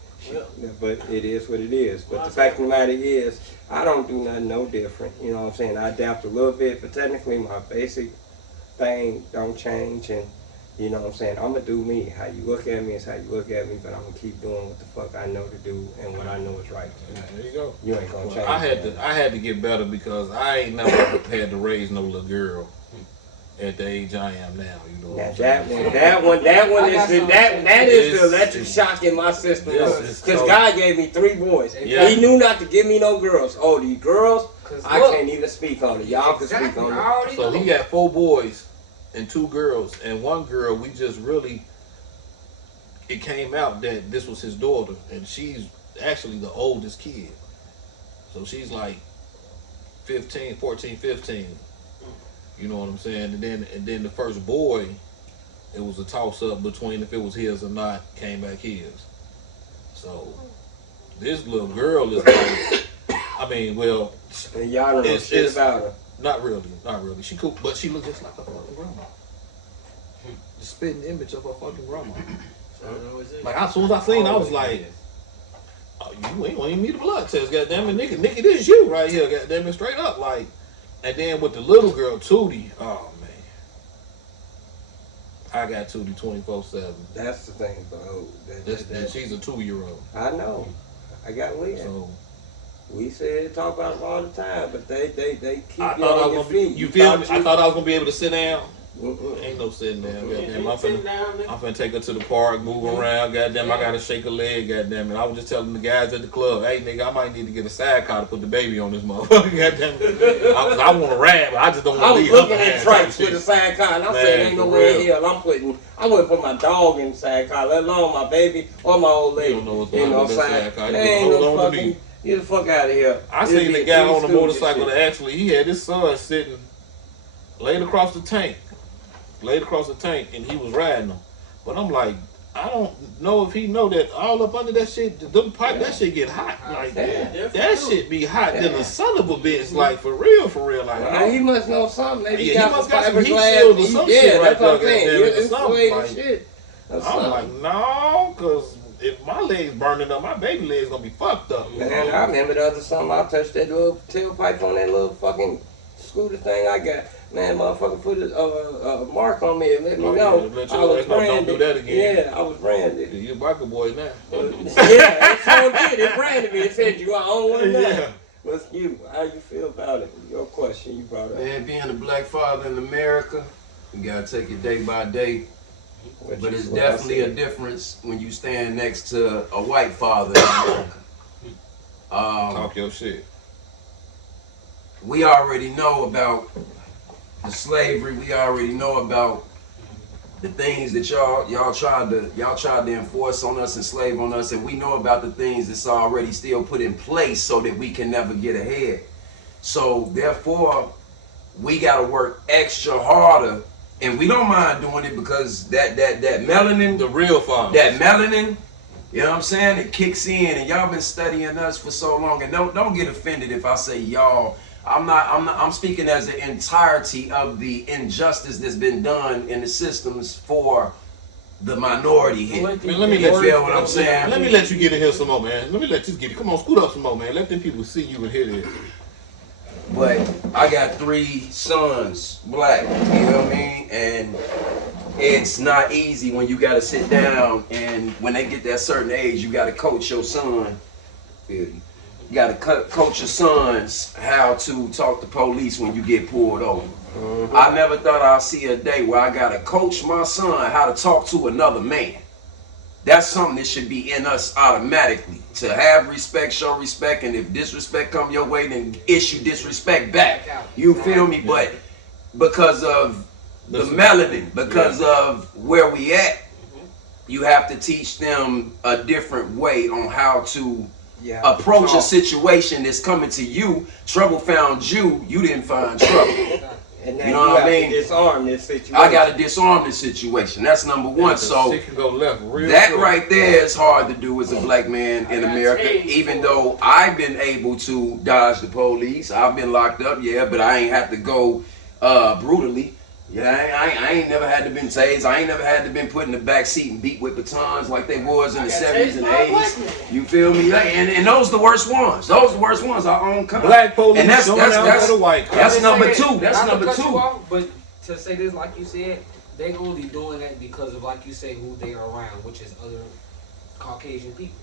But it is what it is. But the fact of the matter is, I don't do nothing no different. You know what I'm saying? I adapt a little bit, but technically my basic thing don't change. And you know what I'm saying? I'm going to do me. How you look at me is how you look at me, but I'm going to keep doing what the fuck I know to do and what I know is right. There you go. You ain't going to change. I had to get better because I ain't never had to raise no little girl at the age I am now. You know. Now that one is the electric shock in my system. Because God gave me 3 boys. Yeah. He knew not to give me no girls. Oh, these girls, I look, can't even speak on it. Y'all can speak on it. So he got 4 boys and 2 girls, and 1 girl we just really. It came out that this was his daughter, and she's actually the oldest kid. So she's like 15, 14, 15. You know what I'm saying? And then the first boy, it was a toss up between if it was his or not, came back his. So this little girl is like, I mean, well, And y'all don't know shit about her. not really. She cool, but she looks just like her fucking grandma. The spitting image of her fucking grandma. Like as soon as I seen, I was like, oh, you ain't even need a blood test, goddamn it, nigga, this is you right here, goddamn it, straight up, like. And then with the little girl, Tootie, oh man. I got Tootie 24/7. That's the thing, bro. And she's a 2-year-old. I know. I got Leah. So We said talk about them all the time, but they keep I you thought I on was your gonna be, feet. you feel me? I thought I was gonna be able to sit down. Mm-mm. Ain't no sitting down, goddamn. I'm Sitting down, nigga. finna take her to the park, move around, goddamn. I gotta shake her leg, goddamn. And I was just telling the guys at the club, hey nigga, I might need to get a sidecar to put the baby on this motherfucker, goddamn. I want to ride, but I just don't I want to was leave. looking at trikes with a sidecar, and I said, Man, ain't no for way in real. hell I wouldn't put my dog in the sidecar, let alone my baby or my old lady. You don't know what's going on with that sidecar. You There just ain't hold no on to fucking, me. get the fuck out of here. I It'll seen be the a guy three on the stooges motorcycle shit. that actually, he had his son sitting laid across the tank, and he was riding him. But I'm like, I don't know if he know that all up under that shit, them pipe, that shit get hot. Like, that shit be hot than a son of a bitch. Like, for real. Like, Well, he must know something. Maybe Yeah, he he got must some got some heat fiberglass. shield or some shit right that's what I'm there, saying. goddamn You're it, or something, insulated like- shit. That's I'm something. like, no, because if my leg's burning up, my baby leg's gonna be fucked up. Man, I remember the other summer I touched that little tailpipe on that little fucking scooter thing I got. Man, motherfucker put a mark on me and let me Oh, know yeah, let you I know, was don't do branded. that again. Yeah, I was branded. You a biker boy now. Yeah, it sure did. It branded me. It said you are on one now. Yeah. What's you? How you feel about it? Your question you brought up. Man, being a black father in America, you gotta take it day by day. What But you- it's what I definitely a said. difference when you stand next to a white father in America. Talk your shit. We already know about the slavery. We already know about the things that y'all tried to enforce on us, enslave on us, and we know about the things that's already still put in place so that we can never get ahead. So therefore, we gotta work extra harder, and we don't mind doing it because that melanin, The real father. that melanin, you know what I'm saying, it kicks in, and y'all been studying us for so long, and don't get offended if I say y'all. I'm speaking as the entirety of the injustice that's been done in the systems for the minority hit. Man, let me You let feel what I'm saying? Let me let you get in here some more, man. Let me let you get it. Come on, scoot up some more, man. Let them people see you and hear this. But I got 3 sons, black, you know what I mean? And it's not easy when you gotta sit down and when they get that certain age, you gotta coach your son. You gotta coach your sons how to talk to police when you get pulled over. I never thought I'd see a day where I gotta coach my son how to talk to another man. That's something that should be in us automatically. To have respect, show respect, and if disrespect come your way, then issue disrespect back. You feel me? But because of the melanin, because of where we at, you have to teach them a different way on how to approach a situation that's coming to you. Trouble found you, you didn't find trouble. And now You know what I mean? Disarm this situation. I gotta disarm this situation. That's number one. So Shit can go left real that quick. right there is hard to do as a black man in America. Even though I've been able to dodge the police, I've been locked up, yeah, but I ain't had to go brutally. Yeah, I ain't never had to been tased. I ain't never had to been put in the back seat and beat with batons like they was in the 70s and 80s. You feel me? And those the worst ones. Those the worst ones. Our own country. Black police And that's showing out for the white cops. That's number Say that, 2. That's not to number cut 2. you off, but to say this, like you said, they only doing that because of, like you say, who they are around, which is other Caucasian people.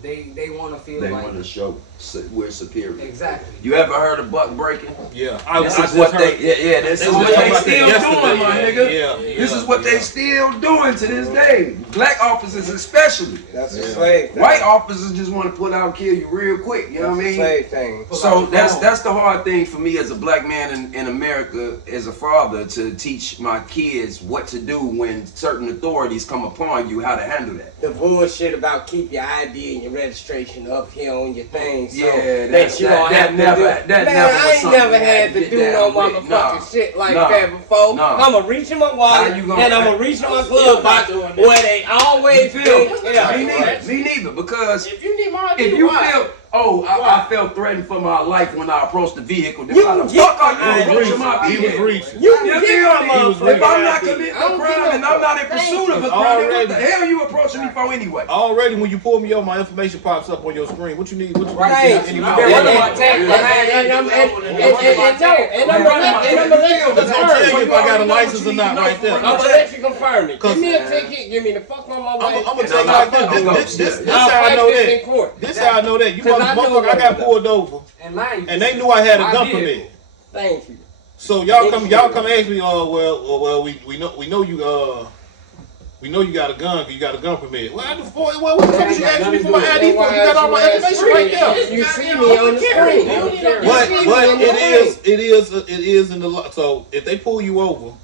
They want to feel They like want to show we're superior. exactly. You ever heard of buck breaking? Yeah, This is what they, this is was what talking they about still that doing, my yesterday. nigga. Yeah, This is what they still doing to this day. Black officers especially. That's a slave thing. White officers just want to pull out and kill you real quick. You know what I That's a mean? slave thing. So that's the hard thing for me as a black man in America, as a father, to teach my kids what to do when certain authorities come upon you, how to handle that. The bullshit about keep your ID and your registration up here on your thing, so Yeah, that you don't have to do. Man, I ain't never had to do no motherfucking shit like that before. I'ma reach in my wallet and I'ma reach in my glove box where they always feel. Me neither, because If you need my if you feel, I felt threatened for my life when I approached the vehicle, then You why the can get fuck are my you ID. approaching my He was vehicle? reaching. You can You get feel my me? motherfucking If I'm not ID. committing I a don't crime give and I'm not in pursuit of a crime, then what the hell you approaching me for anyway? Already when you pull me over, my information pops up on your screen. What you need? What you need? Right. Any And more? I'm That's gonna tell you if I got a license or not right there. gonna let you confirm it. Give me a ticket. Give me the fuck my mobile. I'm gonna tell you like this. This I'll how I fight know this in that. court. This how I know that. You 'Cause I know motherfucker, I got what- pulled over, And mind you, and they knew I had a I gun did. permit. Thank you. So y'all come ask me. Well, we know you got a gun. 'Cause you got a gun permit. Well, what the fuck you asking me for my ID for? You got all my information right there. You see me on the screen. But it is in the law. So if they pull you over,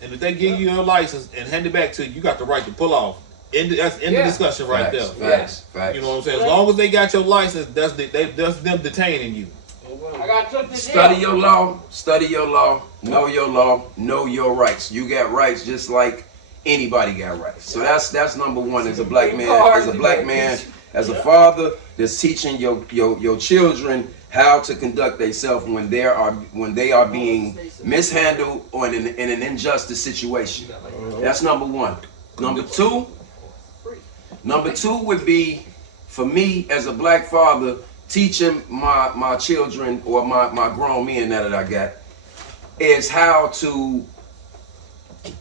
and if they give you your license and hand it back to you, you got the right to pull off. That's in the discussion right there. Facts. You know what I'm saying? As long as they got your license, that's them detaining you. I got took this Study your law, know your law, know your rights. You got rights just like anybody got rights. So that's number one as a black man, as a father that's teaching your children how to conduct themselves when they are being mishandled or in an injustice situation. That's number one. Number two would be, for me as a black father, teaching my children or my grown men that I got is how to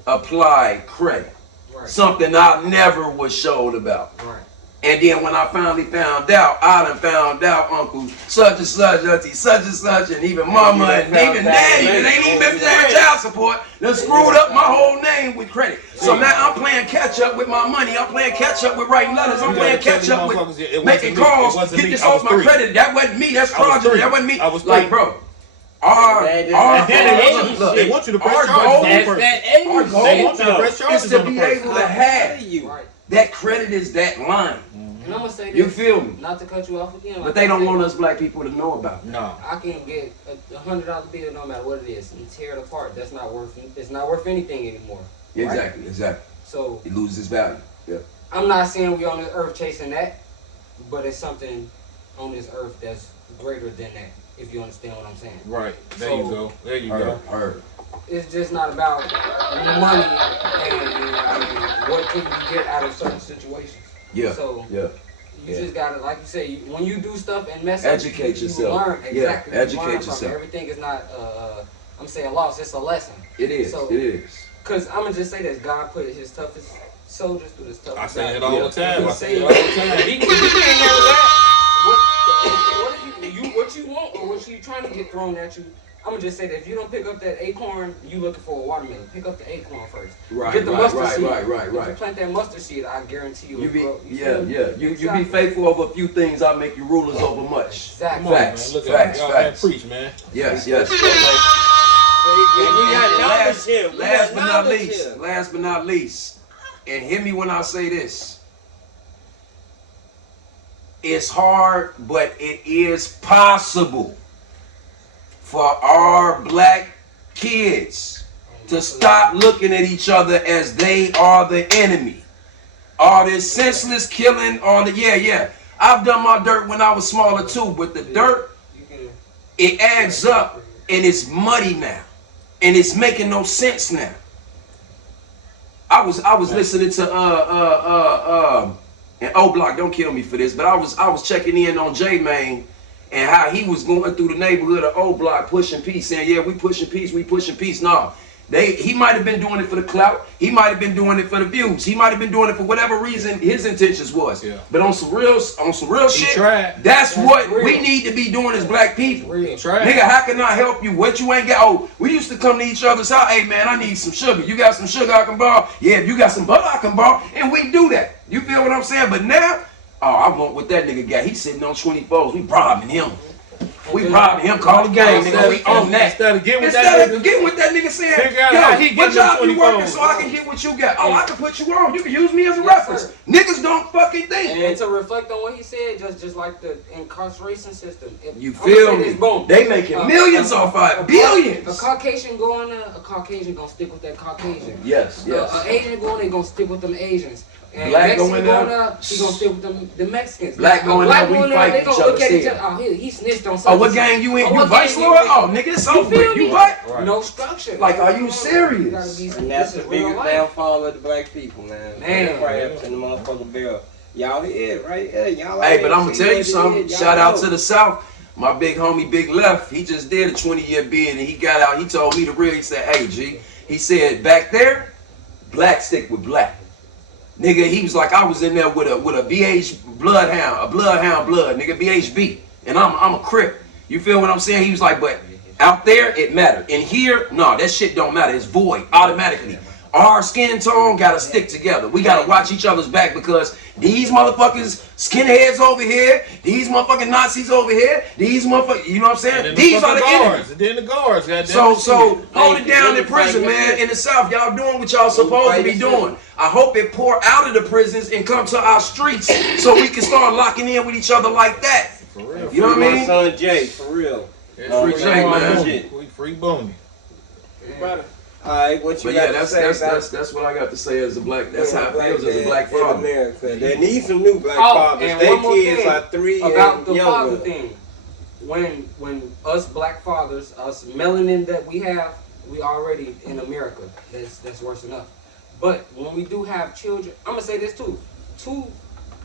apply credit. Right. Something I never was showed about. Right. And then when I finally found out, I done found out Uncle such and such, Auntie such and such, and even Mama and even Daddy that ain't even been paying child support, done screwed up my whole name with credit. So now I'm playing catch up with my money. I'm playing catch up with writing letters. I'm playing catch up with making calls. Get this off my credit. That wasn't me. That's fraudulent. That wasn't me. I was Like, bro, our They want you to press our charges goal on the person. our goal They want you to press is charges to on the be person. able to have Right. that credit is that line. And I'm gonna say this, You feel me? not to cut you off again. But like they I don't said, want us black people to know about it. No. I can get a $100 bill no matter what it is and tear it apart. That's not worth. It's not worth anything anymore. Right? Exactly. So It loses its value. Yeah. I'm not saying we on this earth chasing that, but it's something on this earth that's greater than that. If you understand what I'm saying. Right. There you go. There you go. Heard. It's just not about money and what can you get out of certain situations. Yeah. So Yeah. you just gotta, like you say, when you do stuff and mess Educate up, yourself. You learn Yeah, exactly. educate you learn from yourself. it. Everything is not, I'm saying loss. It's a lesson. It is. So- It is. Cause I'm gonna just say this: God put his toughest soldiers through this toughest. I say it time. all the time. I He say it said, all the if time. he can't handle that, what you want or what you trying to get thrown at you? I'm gonna just say that if you don't pick up that acorn, you looking for a watermelon. Pick up the acorn first. Right, Get the right, mustard right, seed. right. If you plant that mustard seed, I guarantee you. You it'll be, grow. yeah. You be Exactly. faithful over a few things. I'll make you rulers over much. Exactly. Come on, Facts, man. Look at facts, y'all, man. facts. Preach, man. Yes, yes. We got knowledge here. We Last got but not knowledge least, here. last but not least, and hear me when I say this. It's hard, but it is possible for our black kids to stop looking at each other as they are the enemy. All this senseless killing, all the yeah. I've done my dirt when I was smaller too, but the dirt, it adds up and it's muddy now. And it's making no sense now. I was listening to and O Block, don't kill me for this, but I was checking in on J Mane and how he was going through the neighborhood of O Block pushing peace, saying, yeah, we pushing peace. No. He might have been doing it for the clout. He might have been doing it for the views. He might have been doing it for whatever reason his intentions was. Yeah. But on some real shit, tried. that's what real. we need to be doing as black people. Real. Try. Nigga, how can I help you? What you ain't got? Oh, we used to come to each other's house. Hey, man, I need some sugar. You got some sugar I can borrow? Yeah, if you got some butter I can borrow. And we do that. You feel what I'm saying? But now, oh, I want what that nigga got. He's sitting on 24s. We robbing him. We robbing him. Call the game, nigga. We on that. Instead of getting with Instead that of nigga, getting with that nigga saying, figure out how he yo, what getting job them you working 24s? so I can get what you got? Oh, I can put you on. You can use me as a reference. sir. Niggas don't fucking think. And to reflect on what he said, just like the incarceration system. You I'ma say feel this, me? boom. They making millions off of it. Billions. A Caucasian going there, a Caucasian gonna stick with that Caucasian. Yes, yes. An Asian going, they gonna stick with them Asians. And Black Mexican going going there, he gonna stick with them the Mexicans. Black going there, we going fight they each gonna other look at each still. other. Oh, he snitched on Oh, something. what gang you in? You what Vice gang Lord? you in? Oh, nigga, it's over feel with. You me? what? Right. No structure. Like, are you serious? You gotta be- And that's the this is real biggest life. downfall of the black people, man. Man. Crabs in the motherfucking barrel. Y'all it, right? Yeah, y'all Hey, it. but I'm gonna See tell you what it something. is, y'all Shout out know. to the South. My big homie, Big Left, he just did a 20-year bid and he got out. He told me the real. He said, hey, G, he said, back there, black stick with black. Nigga, he was like, I was in there with a BH bloodhound, a bloodhound blood, nigga, BHB. And I'm a Crip. You feel what I'm saying? He was like, but out there, it mattered. In here, no, that shit don't matter. It's void automatically. Our skin tone gotta stick together. We gotta watch each other's back because these motherfuckers, skinheads over here, these motherfucking Nazis over here, these motherfuckers, you know what I'm saying? and then These are the guards. enemies. And then the guards, goddamn. So hold it down in Hey, prison, man. In the South, y'all doing what y'all supposed to be doing. I hope it pour out of the prisons and come to our streets so we can start locking in with each other like that. For real. You know what I My mean? son Jay, for real. Free Jay, man. Shit. Free Boney. Brother. All right, what you But got yeah, to say about that's what I got to say as a black. That's how it black feels as a man black in father. America. They need some new black Oh, fathers. and Their one more kids thing are 3 about and the father younger. thing. When us black fathers, us melanin that we have, we already in America. That's worse enough. But when we do have children, I'm gonna say this too. 2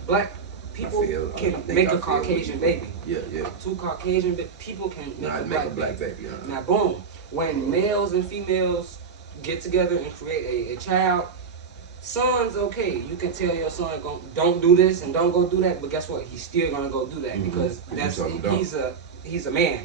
black people I can think make I a feel Caucasian what you- baby. Yeah. 2 Caucasian people can make Nah, a make a black baby. baby. Now, boom. When males and females get together and create a child, son's okay. You can tell your son don't do this and don't go do that, but guess what? He's still gonna go do that because he's a man.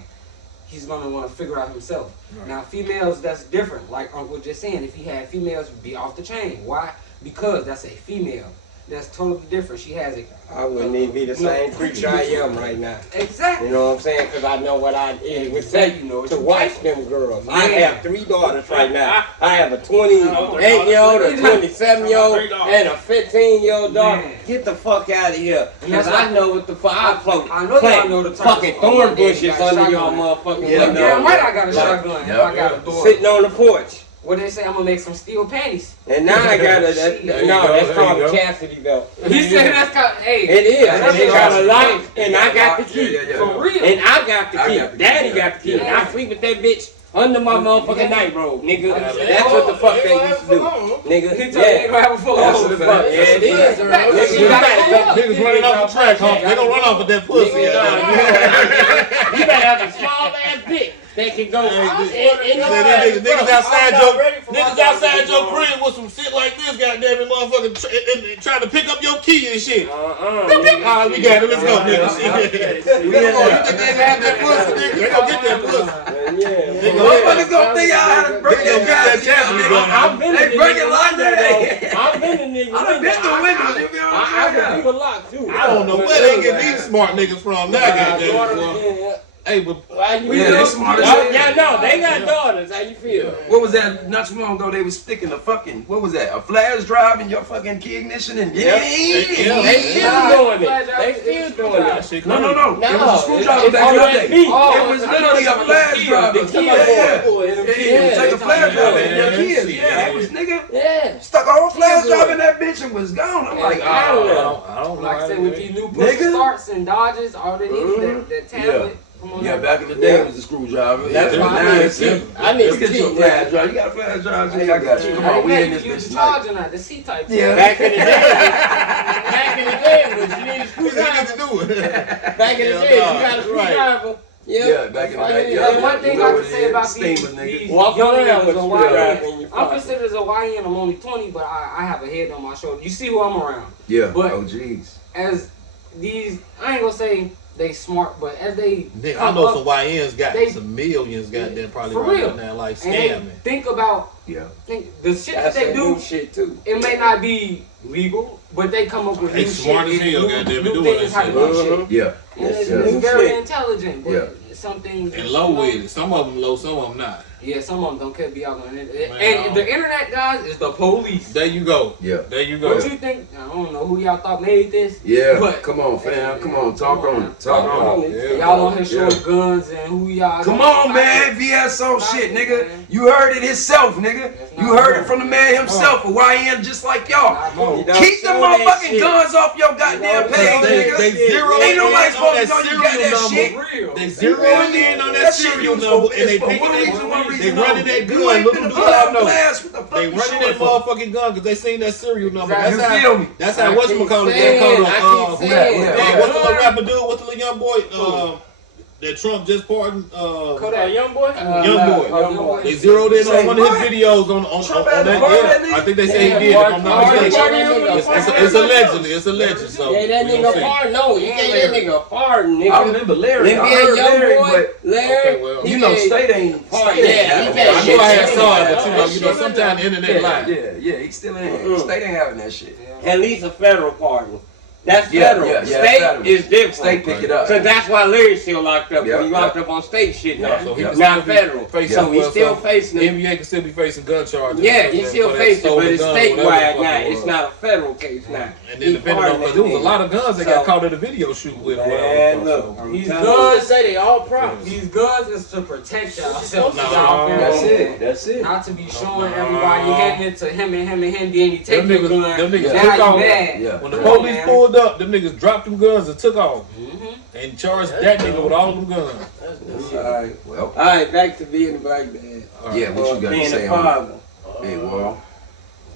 He's gonna want to figure out himself. Right. Now, females, that's different. Like Uncle was just saying, if he had females, be off the chain. Why? Because that's a female. That's totally different. She has a I wouldn't even be the same creature I am right now. exactly. You know what I'm saying? Because I know what I it would take You know what to you watch like. them girls. I Man. have 3 daughters right now. I have a 28-year-old, a 27-year-old, and a 15-year-old daughter. Man. Get the fuck out of here. And Because that's I why- know what the fuck I float. I know y'all know the type fucking of- thorn my daddy bushes got under y'all shotgun. motherfucking Yeah, window. Damn right I got a Yeah. shotgun. Yeah. I got a door. Sitting on the porch. What they say? I'm gonna make some steel panties. And now I got a, There no, you go, that's there called you a go. chastity belt. He said that's kind. Hey, It is. that's And it got a awesome. lock, and I got the key. For real. And I got the I key. got the key, Daddy yeah. got the key. And I Yeah. sleep with that bitch Under my motherfucking night robe, nigga. That's what the fuck they used to do. Nigga, He told me they gonna have a full that's on. what the fuck. Yeah, it is. Niggas running off the track, huh? They gonna run off with that pussy. You better have a small ass dick that can go Niggas outside your crib with some shit like this, goddamn it, motherfucker, trying to pick up your key and shit. Alright, we got it. Let's go, nigga. You think they have that pussy, nigga? They gonna get that pussy. Motherfuckers gonna think I had to break your goddamn I've been They breaking lock today. I've been the nigga. I done been through windows. You feel I what I'm can saying? leave a lock too. I don't know where they get these smart niggas from. Now, goddamn. Hey, but Yeah, they smart as hell. Yeah, no, they got daughters. How you feel? What was that? Not too long ago, they was sticking a fucking, what was that? A flash drive in your fucking key ignition and They still doing it. They still doing it. No. It was a screwdriver it's back in the day. USB. It was literally a flash drive. The key. Take a flash drive in your kids. Yeah, it was nigga. Yeah. Stuck a whole flash drive in that bitch and was gone. I'm like, I don't oh. know. I don't know. Like I said, with these new push Nigga. starts and dodges, all they need is that tablet. Come on Yeah, now. back in the day it was a screwdriver. That's Yeah, why now I need it's a key. simple. I need a Let's get key, you a flash drive. You got a flash drive? Jay? I got you. Come on, we in this Use bitch the tonight. charger now, the C-type. Yeah. Back in the day, when you need a screwdriver. Back in the day, you got a screwdriver. Yeah, back in the day. One thing I can say about these young niggas is a YN. I'm considered as a YN. I'm only 20, but I have a head on my shoulder. You see who I'm around. Yeah. But- Oh, jeez. As these, I ain't gonna say they smart, but as they I come know up, some YNs got they- some millions, goddamn, probably For right real. now, like and they scamming. think about Yeah. the shit That's that they some do. new shit too. It may not be legal, but they come up with They new smart shit, as hell, new goddamn, new doing things that how to shit. do shit. Yeah. And it's, Yeah. it's very Shit. intelligent, but Yeah. some things And low with it. Some of them low, some of them not. Yeah, some of them don't care to be out on it. Man, And the internet guys is the police. There you go. Yeah. There you go. What you think? I don't know who y'all thought made this. Yeah. But Come on, fam. Come on. Talk on it. Talk Come on on, it. nigga. y'all on here showing Yeah. guns and who y'all. Come on, man. VSO shit, nigga. You heard it himself, nigga. You heard it from the man himself, a YN just like y'all. Keep the motherfucking guns off your goddamn page, They nigga. zero Ain't nobody in supposed on to know you got that shit. Real. They zeroing in on that serial number and they picking they running that gun. Look who do y'all know. They running that motherfucking gun because they seen that serial number. You feel me? That's how whatchamacallit get caught up. Hey, what's the little rapper dude? What's the little young boy? That Trump just pardoned. Kodak Young boy? Young boy. They zeroed in on one of his What? videos on Trump that. had to pardon that Yeah, nigga? I think they say he did. If I'm not mistaken. It's allegedly. It's alleged. So Yeah, that we gonna nigga see. pardon. No, you can't that nigga pardon, nigga. I remember Larry. I Nigga, heard young Larry, boy, but Larry. Okay, well, he you know, can't State ain't. pardon. State Yeah, ain't he having can't. I knew I had shit. saw it, but you know, sometimes the internet lie. Yeah, he still ain't. State ain't having that shit. At least a federal pardon. That's Yeah, federal. yeah, State federal. is different. State pick it up. So that's why Larry's still locked up. Yeah, He locked up on state shit now. So he Yeah. can Not still be federal. facing- So he's well, still so facing it. NBA can still be facing gun charges. Yeah, he's still For that facing it, but stolen it's gun, whatever the statewide fuck now. it It's was. not a federal case now. And then depending on, because there was a lot of guns that got caught at a video shoot with. or whatever Man, the look. fuck, so. These Guns guns, say they all props. these guns is to protect yourself. Nah, That's it. That's it. Not to be showing everybody you handing it to him and him and him, then you take Them your niggas- gun. them niggas now took you off. mad. Yeah. When the Come on, police man. pulled up, them niggas dropped them guns and took off Mm-hmm. and charged that nigga with all of them guns. Alright. Well, Alright, back to being a black man. yeah, what you got to Being say a on father. that? Hey, Wall.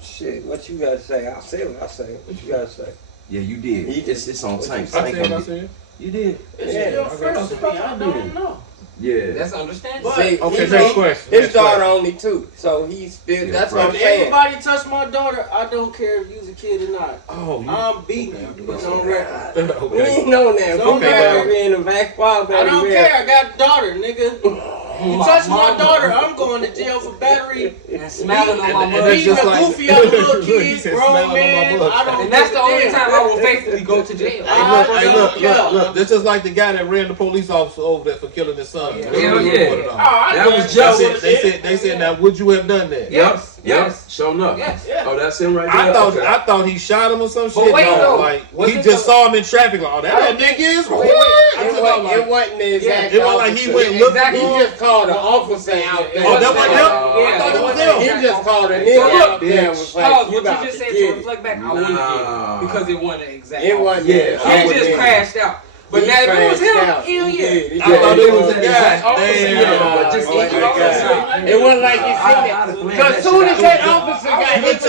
Shit, what you gotta say? I'll say what I say. What you gotta say? Yeah, you did. He It's on tank. I said. You did. Yeah, Your first to me, I don't know. Yeah. That's understandable. See, Okay, he- next question. His Next daughter question. only 2, so he's still. Yeah, That's right. what I'm If saying. anybody touch my daughter, I don't care if you's a kid or not. Oh, you. I'm beating you. It's on record. We Okay. ain't know that. So, We okay, gotta be in the back wall, I don't baby. care. I got a daughter, nigga. You touch my daughter, I'm going to jail for battery. And smiling on my And mother. that's Beating just a like- goofy other little Look, he kids, said grown smiling on my man. butt. I don't. And that's the only give a time damn. I will faithfully go to jail. Look. That's just like the guy that ran the police officer over there for killing his son. Yeah. Hell yeah. Oh, I That know was that's just- what it is. They said, now would you have done that? Yes. Yep. Yes. Show enough. Yes. Yeah. Oh, that's him right I there. thought he shot him or some But shit. wait, No, though. like Was he it just the- saw him in traffic. Like, oh, that nigga is what? It wasn't the exact. It wasn't like he went officer. looking Exactly. for He him. just called the officer out there. Oh, that wasn't him? Yeah, I thought that was He him. just called a So nigga look, out there and was like, Pause, you what got you just to said get to it. reflect back, I wouldn't get Nah. it because it wasn't exact. It wasn't. Yeah, the I He exact just nigga. crashed out. But He that was crashed him. out. Hell He yeah. did. He I thought did. it was a guy. But just Like keep that guy. It wasn't like you seen it. Cause soon as that officer got hit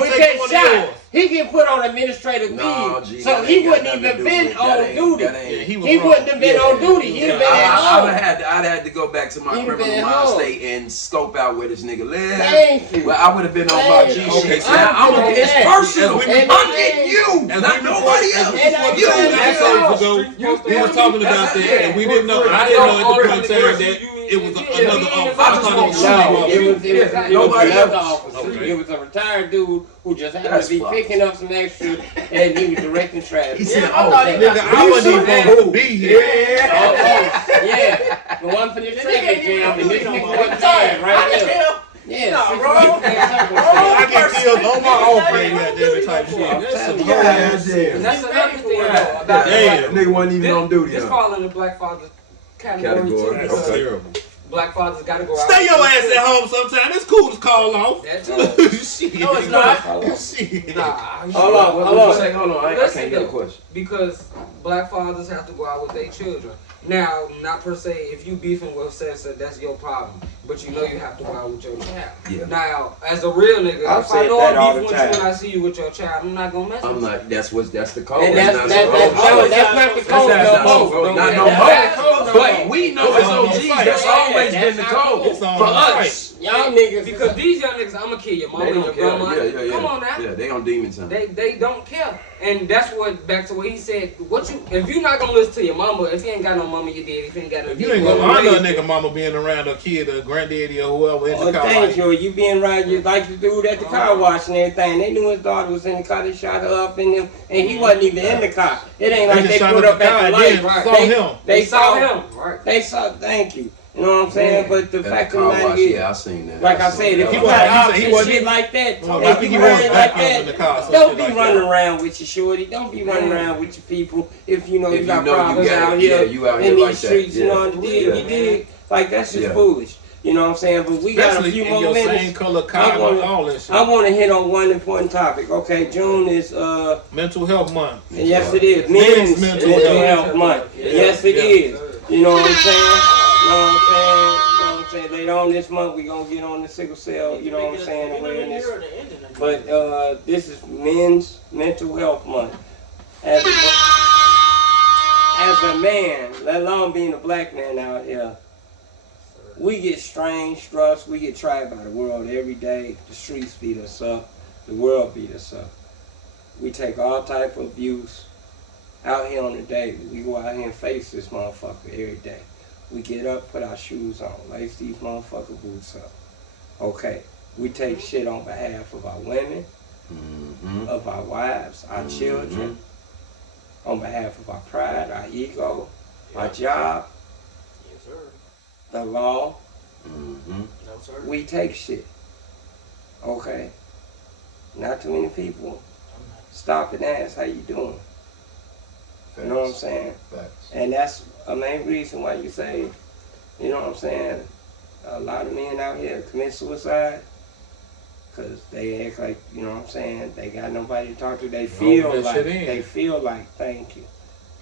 with that shot, he get put on administrative leave. So he wouldn't even been on duty. He wouldn't have been on duty. He'd have been at home. I'd had to go back to my He'd have been criminal at mind home. state and scope out where this nigga lives. Thank you. Well, I would have been on my G Thank shit. you. Now, I'm it's on personal. that. I'm getting you, not nobody else. And You. We were talking about that, and we didn't know. I didn't know at the point in time that it was another officer. I thought it was No, it was Nobody another else. officer. Okay. It was a retired dude who just happened That's to be fucked. picking up some extra, and he was directing traffic. He said, I thought he Nigga, I wasn't even supposed to be here. Yeah, the one for the traffic jam, and this nigga was tired right there. Yeah, Nah, 6 bro. weeks in a circle. I get killed on my own thing, goddamn type shit. That's some whole ass shit. And that's another thing though about Damn. Nigga wasn't even on duty. This huh? fall in the black father category too. Category, Because That's terrible. black fathers gotta go out. Stay your ass at home sometime. It's cool to call off. That too. Shit. No, it's not. Shit. Nah, Hold on, hold on. Hold on. I Listen, can't get a though. question. because black fathers have to go out with their children. Now, not per se, if you beefing with Sessa, that's your problem. But you know you have to go out with your child. Yeah. Now, as a real nigga, I've if I said know that all I'm beefing the with you time. and I see you with your child, I'm not gonna mess with I'm you. not. That's the code. And that's not the That's code not no the code. more. Not no That's more. not the code no But more. we know as OGs, that's always been the code It's on for the us. Y'all niggas. Because these young niggas, I'ma kill your mama They and don't your care. grandma. Yeah. Come on now. Yeah, they on demon time. They don't care. And that's what, back to what he said, if you not gonna listen to your mama, if you ain't got no mama, you did. If you ain't got no If you ain't gonna honor a nigga mama being around a kid, a granddaddy, or whoever in Oh, the car. thank you. You being right, you like the dude at the car wash and everything. They knew his daughter was in the car. They shot her up in him, and he wasn't even in the car. It ain't like just they shot put up up the car at the and light. then saw him. They saw him. Right. They saw. Thank you. You know what I'm saying? But the fact of the matter is, Yeah, I seen that. like I said, if He you wasn't- got he options wasn't- shit like that, Well, I if think you he was heard back like in the car, that, some don't shit be like running that. around with your shorty. Don't be running around with your people if you know If you got you know you problems got it, out here yeah, you out in here these like that, streets. You yeah. know what I did? Yeah. You did. Like that's just Yeah. foolish. You know what I'm saying? But we got a Especially few in more your minutes. same color I car, wanna- all that shit. I want to hit on one important topic. Okay, June is Mental health month. yes it is Men's men's mental mental health. health month. Yes it Yeah. is. You know what I'm saying? You know what I'm saying? You know what I'm saying? Later on this month we gonna get on the sickle cell. You know what I'm saying? Awareness. But this is Men's Mental Health Month. As a man, let alone being a black man out here, we get strained, stressed, we get tried by the world every day. The streets beat us up, the world beat us up. We take all type of abuse out here on the daily. We go out here and face this motherfucker every day. We get up, put our shoes on, lace these motherfucker boots up. Okay, we take shit on behalf of our women, Mm-hmm. of our wives, our children, on behalf of our pride, our ego, our job, Yes, sir. the law. Mm-hmm. No, sir. We take shit. Okay? Not too many people stop and ask how you doing. You know what I'm saying? Facts. And that's a main reason why you say, you know what I'm saying, a lot of men out here commit suicide because they act like, you know what I'm saying, they got nobody to talk to. They feel that like, shit in. they feel like, thank you.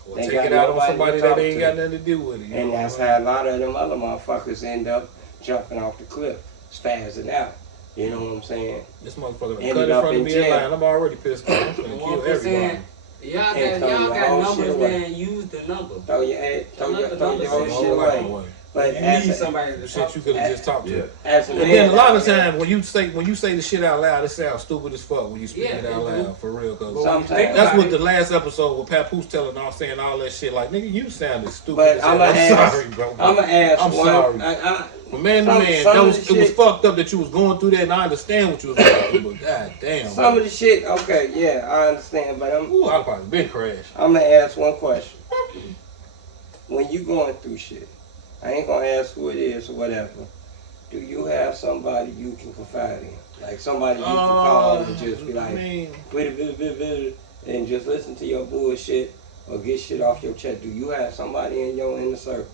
Or They take got it out on nobody somebody to that talk ain't to. got nothing to do with it. You And know that's what how a lot of them other motherfuckers end up jumping off the cliff, spazzing out. You know what I'm saying? This motherfucker Ended done cut in up front in of me jail. in line. I'm already pissed off. I'm finna kill everybody. Y'all And got throw your whole numbers, shit away. man. Use the number. Throw your head, throw your whole Throw shit all that away. away. But You as need a, somebody to talk Shit you could have just talked to. Yeah. as a And man, then a lot of out here, times when you say the shit out loud, it sounds stupid as fuck when you speak Yeah, it out it do. loud for real. Cause Sometimes. that's what the last episode with Papoose telling all saying all that shit like nigga you sounded stupid. But as I'm hell. gonna ask, sorry, bro. I'm gonna ask I'm one. sorry. From man to some- man, some that of was, the it was shit- fucked up that you was going through that, and I understand what you was going through. But god damn, Some bro. of the shit, okay, yeah, I understand, but Ooh, I'd probably been crashed. I'm gonna ask one question. When you going through shit, I ain't gonna ask who it is or whatever. Do you have somebody you can confide in? Like somebody you can call and just be like, I mean, and just listen to your bullshit or get shit off your chest. Do you have somebody in your inner circle?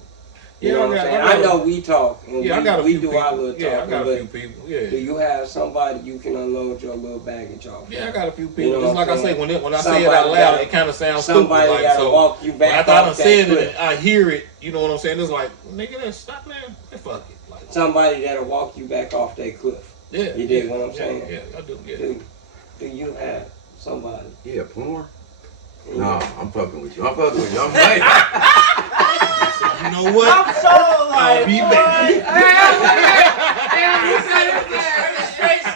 You know what I'm saying? I know we talk, and I got a we few do people. our little talking, Yeah, I got a but few people. Yeah. do you have somebody you can unload your little baggage off? Yeah, I got a few people. You know Just what like I'm I say, saying? when I say it out loud, it kind of sounds stupid. Somebody Like, gotta so walk you back after I done off that said cliff. it, I hear it. You know what I'm saying? It's like, nigga, then stop, man. Hey, fuck it. Like, Somebody that'll walk you back off that cliff. yeah. You dig what I'm Yeah, saying? Yeah, I do. Yeah. Do you have somebody? Yeah, porn. No, I'm fucking with you. I'm fucking with you. I'm fighting. You know what? I'm so like, I'll be back.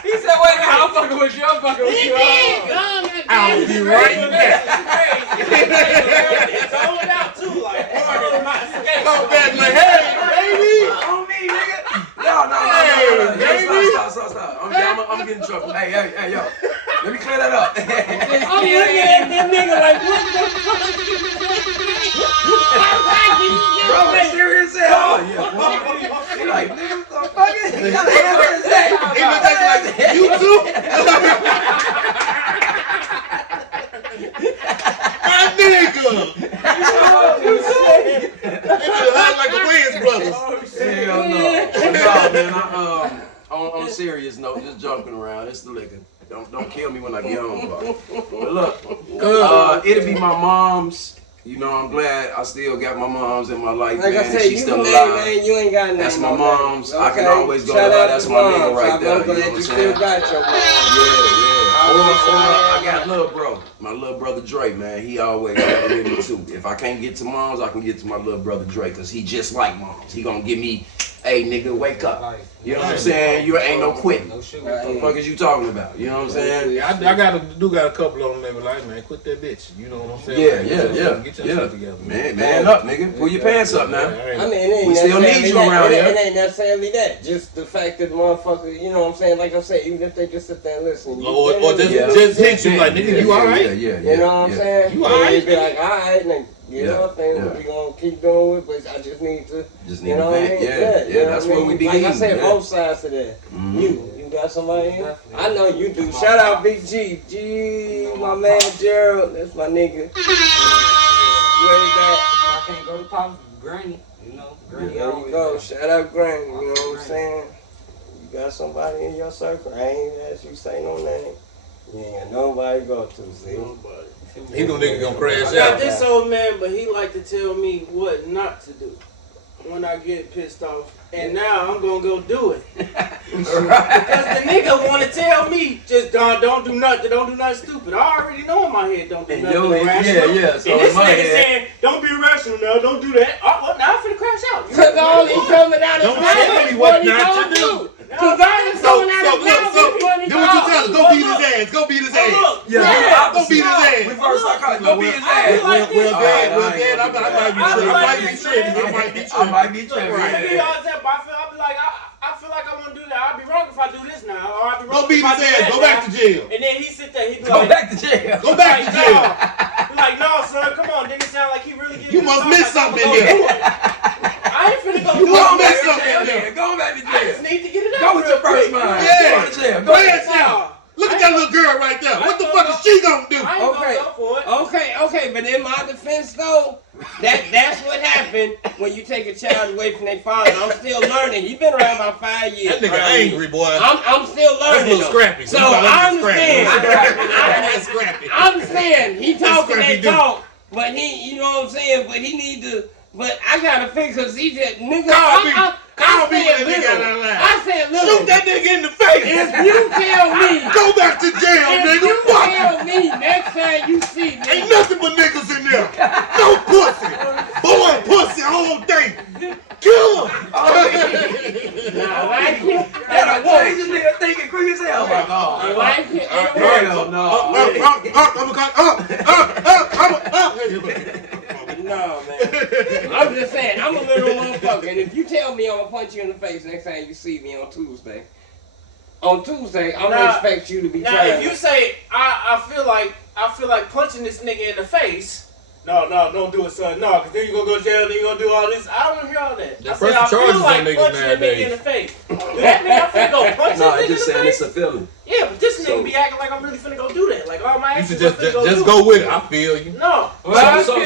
He said, wait a minute, I'm fucking with you. I'm fucking with you. I'll be right back. It's sold out too, like, Come back like, hey, baby. On me, nigga. No. Stop. I'm getting in trouble. Hey, yo. Let me clear that up. I'm looking at this nigga like, what the fuck? Bro, it's serious as hell. Yeah, he like, nigga, what the fuck is he? Got hands in his head. He look like you too? My nigga. They feel hot like the Wayans brothers. Hell no. Man, on a serious note, just joking around. It's the liquor. Don't kill me when I get home, bro. But look, it'll be my mom's. You know, I'm glad I still got my mom's in my life, Like man. I said, She's you still can alive. man, you ain't got nothing. That's my on mom's. that. I can Okay? always go to Shout her. out That's to my nigga moms. right I'm there. You know glad what you I'm still saying? got your mom. Yeah. Or I got little bro. My little brother Dre, man. He always got with me too. If I can't get to mom's, I can get to my little brother Dre, because he just like mom's. He gonna give me, hey, nigga, wake up. You know what I'm saying? You ain't no quitting. No sugar. What the fuck is you talking about? You know what I'm saying? Yeah, I got a couple of them that be like, man, quit that bitch. You know what I'm saying? Yeah. Get your shit together, Man up, nigga. Pull your pants up now. I mean, it ain't We still necessarily need you that. around here. It ain't necessarily that. Just the fact that motherfucker, you know what I'm saying? Like I said, even if they just sit there and listen. Or just hit you like, nigga, you alright? You know what I'm saying? You alright? Be like, alright, nigga. You know what I'm saying? Yeah. We gonna keep doing it, but I just need to. Just You need know to what I vent. mean? Yeah, you know that's what I what mean? we be Like I needing, said, yeah. both sides of that. Mhm. You got somebody in? I know you do. Shout out Big G. G, my man Gerald. That's my nigga. Way back. I can't go to Pop's Granny, you know. Granny There you always go. there. Shout out Granny. You know what I'm saying? You got somebody in your circle. I ain't asked you say no name. You ain't got nobody to go to, see? He know nigga gonna crash I got out. this old man, but he like to tell me what not to do when I get pissed off. And now I'm gonna go do it. Because the nigga wanna tell me, just don't do nothing stupid. I already know in my head, don't do In nothing your head, irrational. yeah, so and this in my nigga head- saying, don't be irrational now, don't do that. Oh, well, now I'm finna crash out. Cause all he coming out his Don't mouth tell me is what what he not to gonna do. do. Cause all he coming out his mouth is what he Do what you tell us. gonna Go do. beat his ass. Go beat his Hey, ass. look, Yeah, Go beat his ass. Reverse psychology. Go beat his I ass. feel like this. Well, Alright, then, I might be tripping. I might be tripping. I might be tripping. I be like, I feel like I want to do that. I'd be wrong if I do this now, or I'd be wrong Go beat if I his do that ass. Go now. back to jail. And then he sit there, he be Go like, back to jail. Go back to jail. He like, no, son, come on. Then it sound like he really getting You must miss something in here. I ain't finna go You do must it. miss something in there. Go back to I just jail. need to get it Go out with real your first quick. mind. Yeah. Go to jail. Go Go ahead, ahead. now. Look at that little girl right there. What the fuck is she gonna do? I ain't Okay. gonna go for it. Okay, but in my defense though, that's what happened when you take a child away from their father. I'm still learning. He been around about 5 years. That nigga right? angry, boy. I'm still That's a learning. little though. scrappy. So Somebody I that's scrappy. understand. That's scrappy. I'm saying he talking Scrappy that dude. talk, but he, you know what I'm saying. But he need to. But I gotta fix because he just nigga. Call me. I Call me said when that nigga out little. of line. I said Shoot little. that nigga in the face. If you tell me, Go back to jail, if nigga. you Fuck. tell me next time you see me, Ain't nothing but niggas in there. No pussy. Boy, pussy all day. Kill him. I like it. Hey, And I won't. this nigga thinking quick as hell. My I God. like it. And I Hell No, man. I'm just saying, I'm a little motherfucker. And if you tell me I'm gonna punch you in the face next time you see me on Tuesday, I'm gonna Now- expect you to be Now, trying. if you say I feel like punching this nigga in the face. No, don't do it, son. No, because then you gonna go to jail, then you gonna do all this. I don't want to hear all that. They I press said, I the charges feel like on niggas punching a nigga nowadays. in the face. Does that mean I'm finna go punch No, this it's nigga just in saying the it's face? a feeling. Yeah, but this nigga So- be acting like I'm really finna go do that. Like all my You actions should I'm finna just do go it. with it. I feel you. No, Well, So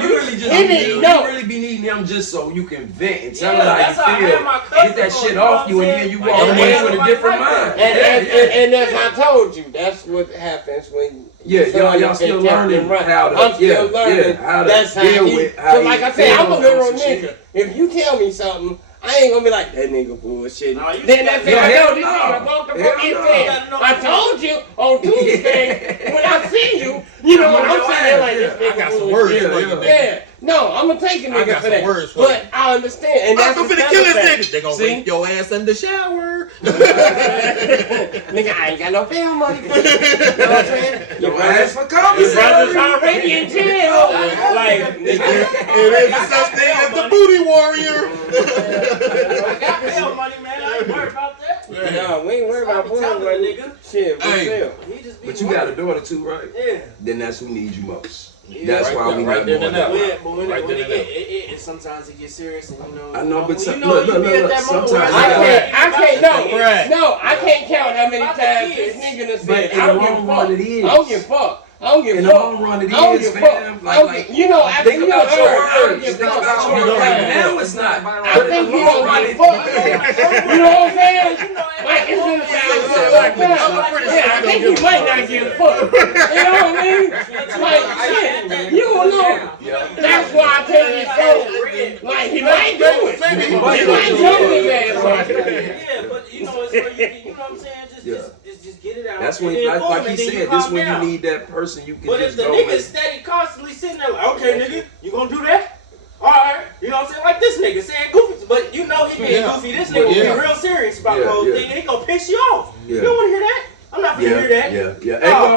you really just you really be needing them just so you can vent and tell her how you feel. Get that shit off you, and then you walk away with a different mind. And as I told you, that's what happens when. Y'all still learning how to. I'm still learning. How to That's deal how with. So like I said, I'm a literal nigga. If you tell me something, I ain't gonna be like that nigga bullshit. Then that's it. I know this nigga walked the fuck in there. I told you on Tuesday when I see you, you know what I'm saying? Like this nigga I got some words for you. Yeah. No, I'm gonna take a nigga for that. Words for but I understand. And that's I'm the finna kill this fact. nigga. They gonna See? take your ass in the shower. Nigga, I ain't got no film money for you. You know what I'm saying? Your ass for coming. Your brother's already in jail. Like, nigga. And there's such thing as the booty warrior. I got bail money, man. I ain't worried about that. No, we ain't worried about I'm booty telling warrior. you, nigga. Shit, we Hey. still. He just be But you got a daughter too, right? Yeah. Then that's who needs you most. Yeah, That's why we not doing that. Yeah, but when Right it then and get, sometimes it gets serious, and you know. I know, but you some- know, look, you look, be look, at that moment sometimes where I can't, Right. no, I can't count how many About the times kids. this nigga done But said, in I the don't give a long fuck. run, it is. I don't give a fuck. I don't give a In fuck. the long run, it I don't is, give a fuck. fam. I don't give- you know, after think you about done your heard, I don't words. give a Think fuck. about your You know words. what I'm saying? Now it's not. I think you don't give a fuck. You know what I'm saying? Like, it's gonna sound something like that. Yeah, I think you might not give a fuck. You know what I mean? Like, shit, you don't know. That's why I take it so, like, he might do it. He might jump his ass off. Yeah, but you know, it's where you know what I'm saying? Just get it out. That's when, and then boom, like he and then you said, this calm when down. you need that person you can But if just the go nigga and. steady constantly sitting there like, okay, nigga, you gonna do that? Alright, you know what I'm saying? Like this nigga saying goofy, but you know he being goofy. This nigga will be real serious about the whole thing, and he gonna piss you off. You don't wanna hear that? I'm not gonna hear that.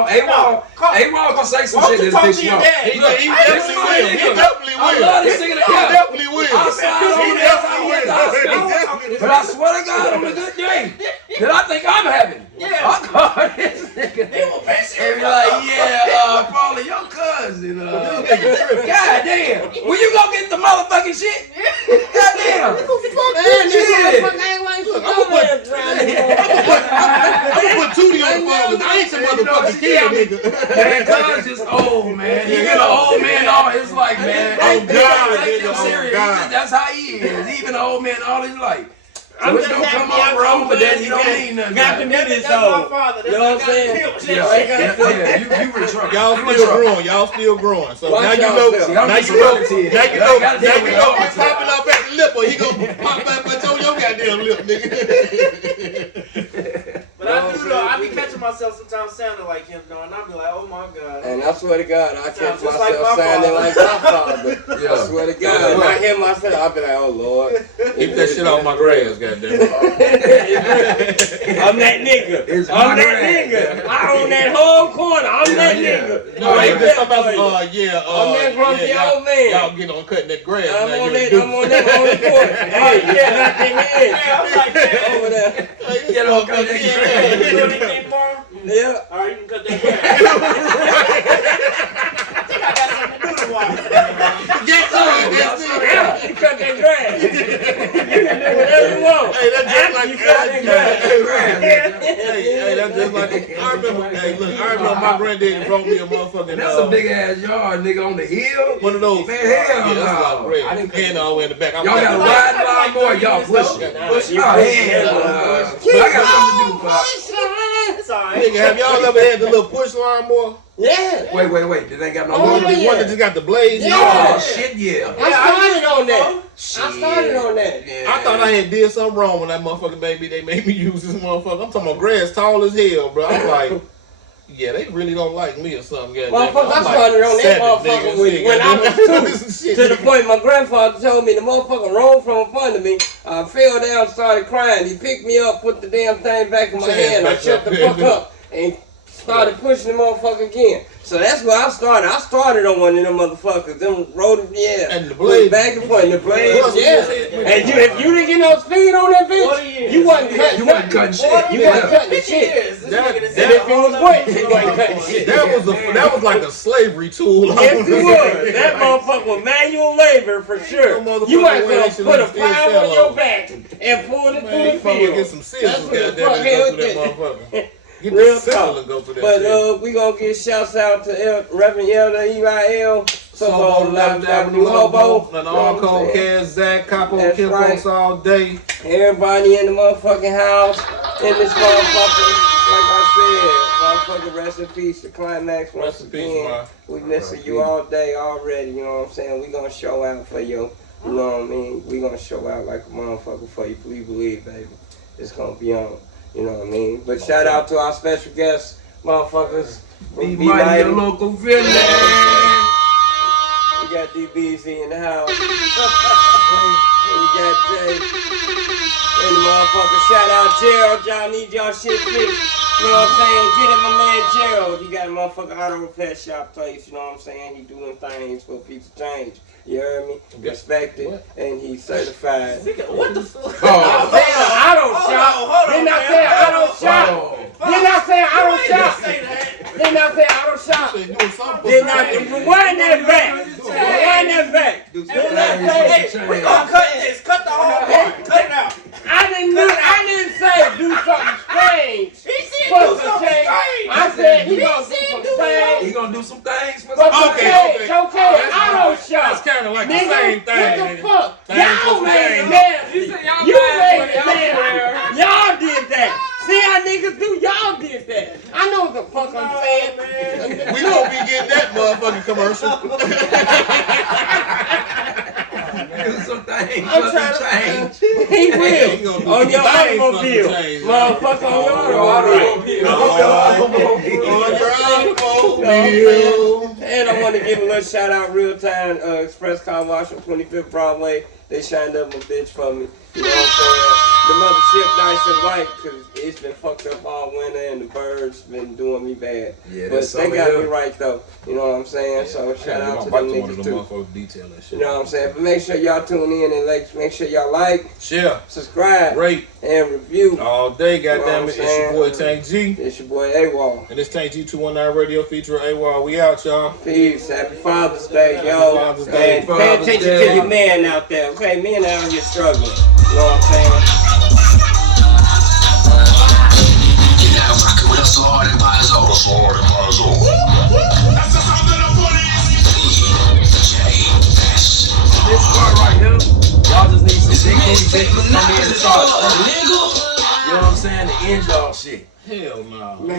AWOL can say some shit that's piss you off. He definitely will. He definitely I will. love this nigga to He death. definitely will. I slide on He this, definitely will. but I swear to God, on a good day that I think I'm having, I call this nigga. And be like, Paulie, your cousin. God damn. When you go get the motherfucking shit? God damn. I'm gonna put Tootie on the phone because I ain't some motherfucking kid, nigga. Man, cuz just old, man. You get an old man all his life, man. Oh, They God, take him nigga, serious. oh, God. That's how he is. Even an old man all his life. So I'm it's just gonna come happy off I'm wrong, but then glad he don't you mean nothing. got to Yeah, be this That's my old. father. You know what I'm saying? you were drunk. Y'all You were still drunk. growing. Y'all still growing. So Watch now you y'all know. self. I'm Now just you know. relative. Now you Y'all know. gotta Now deal you with know. all He's the time. popping off at the lip, or he gonna pop back on your goddamn lip, nigga. But I do though, I be catching myself sometimes sounding like him though, and I be like, oh my god. And I swear to God, I catch Sounds just myself like my sounding father. like my father. Yeah. I swear to God, when I hear myself, I'll be like, oh Lord. Keep that shit off my grass, goddamn. I'm that nigga. It's I'm my that grass. nigga. I own that whole corner. I'm that nigga. No, I'm he just talking that about boy. yeah. I'm that grumpy y'all- old man. Y'all get on cutting that grass. I'm now, on you're a that. I'm on that on the corner. Hey, yeah, that thing is. Yeah, I'm like, man, Over there. Get on, cut that hey, you do grass. anything for him? Yeah. Alright, you can cut that grass. I think I got something to do tomorrow. Get to it. That's it. After you cut that grass, you can do whatever you want. Hey, that's just After like you cut that grass. Hey, that's just like I remember. Hey, look, I remember my granddaddy brought me a motherfucking. That's a big ass yard, nigga, on the hill. One of those. Man, hell yeah, that's no. like red. And all the way in the back. Y'all got a ride lawnmower, y'all pushing. Push. Oh, hell no. But I got something to do, Pop. It's alright. Nigga, have y'all ever had the little push lawnmower? Yeah. Wait. Did they got no Oh, motor? yeah. One that just got the blades. Yeah. Oh, shit, yeah. I started on that. Shit. I started on that. Yeah. I thought I had did something wrong when that motherfucker they made me use this motherfucker. I'm talking about grass tall as hell, bro. I'm like, yeah, they really don't like me or something. Motherfucker, I started on that motherfucker when I was two. To the point my grandfather told me the motherfucker rolled from in front of me. I fell down, started crying. He picked me up, put the damn thing back in my hand. I shut the fuck up and started pushing the motherfucker again. So that's where I started. I started on one of them motherfuckers. Them rotors, yeah. And the blades. Back and forth. The blades, Plus, yeah. And if you didn't get no speed on that 40 bitch, years. you wasn't cutting You wasn't cutting shit. You wasn't cutting the shit. Years. This That- nigga done that- said And if it was all wet, them- you wasn't cutting shit. that was like a slavery tool. Yes, it was. That motherfucker was manual labor for sure. motherfucker You might went as well and put a still plow sell on your them. back and pull it Man, through you the probably get field. some scissors, That's what the goddamn, fuck and go hell through that did. motherfucker. Get Real the sickle talk. and go through that But shit. we gonna give shouts out to Reverend Elder EYL. Sobo, 11th Avenue, Hobo. And all cold cats, Zach, Capo, That's Kim right. Folks all day. Everybody in the motherfucking house, in this motherfucker, like I said, motherfucker, rest in peace to Climax once Rest in peace, again. man. We miss you all day already, you know what I'm saying? We gonna show out for you, you know what I mean? We gonna show out like a motherfucker for you, please believe, baby. It's gonna be on, you know what I mean? But shout out to our special guests, motherfuckers. Be mighty, your local village. We got DBZ in the house. We got Jay. And the motherfucker, shout out Gerald. Y'all need y'all shit fixed. You know what I'm saying? Get him my man Gerald. He got a motherfucking auto repair shop place. You know what I'm saying? He doing things for a piece of change. You heard me? Respected. And he's certified. What the fuck? Oh, I don't shop. Didn't I say I don't shop? Didn't I say I don't shop? Didn't I say I don't shop? Didn't I? Rewind that back. Rewind that back. We gonna cut this. Cut the whole part. Cut it out. I didn't say do something strange. He said For do some something change. strange. I said he gonna do some things. He gonna do some things for For some Okay, change. Okay, I don't That's shop. kind of like the Nigga, same thing. what the fuck? Thing Y'all for made thing. it nasty. You made it nasty. Y'all did that. See how niggas do? Y'all did that. I know what the fuck I'm saying, man. We gonna be getting that motherfucking commercial. do some things I'm for trying some to change. He He will. gonna do On your some things for automobile. some change. Motherfucker on your automobile. And I want to give a little shout out real time, Express Car Wash on 25th Broadway. They shined up my bitch for me. You know what I'm saying? The mothership nice and white because it's been fucked up all winter and the birds been doing me bad. Yeah, But that's they some got of me them. right though. You know what I'm saying? So shout out to them niggas too. Motherfuckers detail that shit. You know what I'm saying? But make sure y'all tune in and make sure y'all like, Share, subscribe, rate, and review. all day, You know what goddamn I'm it. It's your saying? boy Tank G. It's your boy AWOL. And this Tank G 219 Radio feature AWOL. We out, y'all. Peace. Happy Father's Day, yo. Father's Day. And pay attention to your man out there, okay? Men out here struggling. You know what I'm saying? You're now rocking with us so hard and by his own. That's the sound of the police. DJS. This part right here, y'all just need some big booty bitches to come in and start screaming. Nigga. You know what I'm saying? To end y'all shit. Hell no. Man,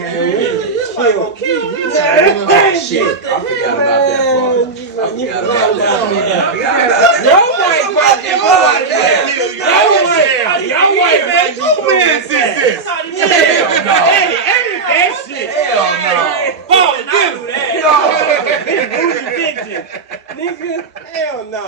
Shit, I forgot about that part. I forgot about that. Your wife brought that boy. Your wife made you man say. Hell no. Hey, edit that shit. Hell no. Fuck, do that. Booty bitches. Nigga, hell no.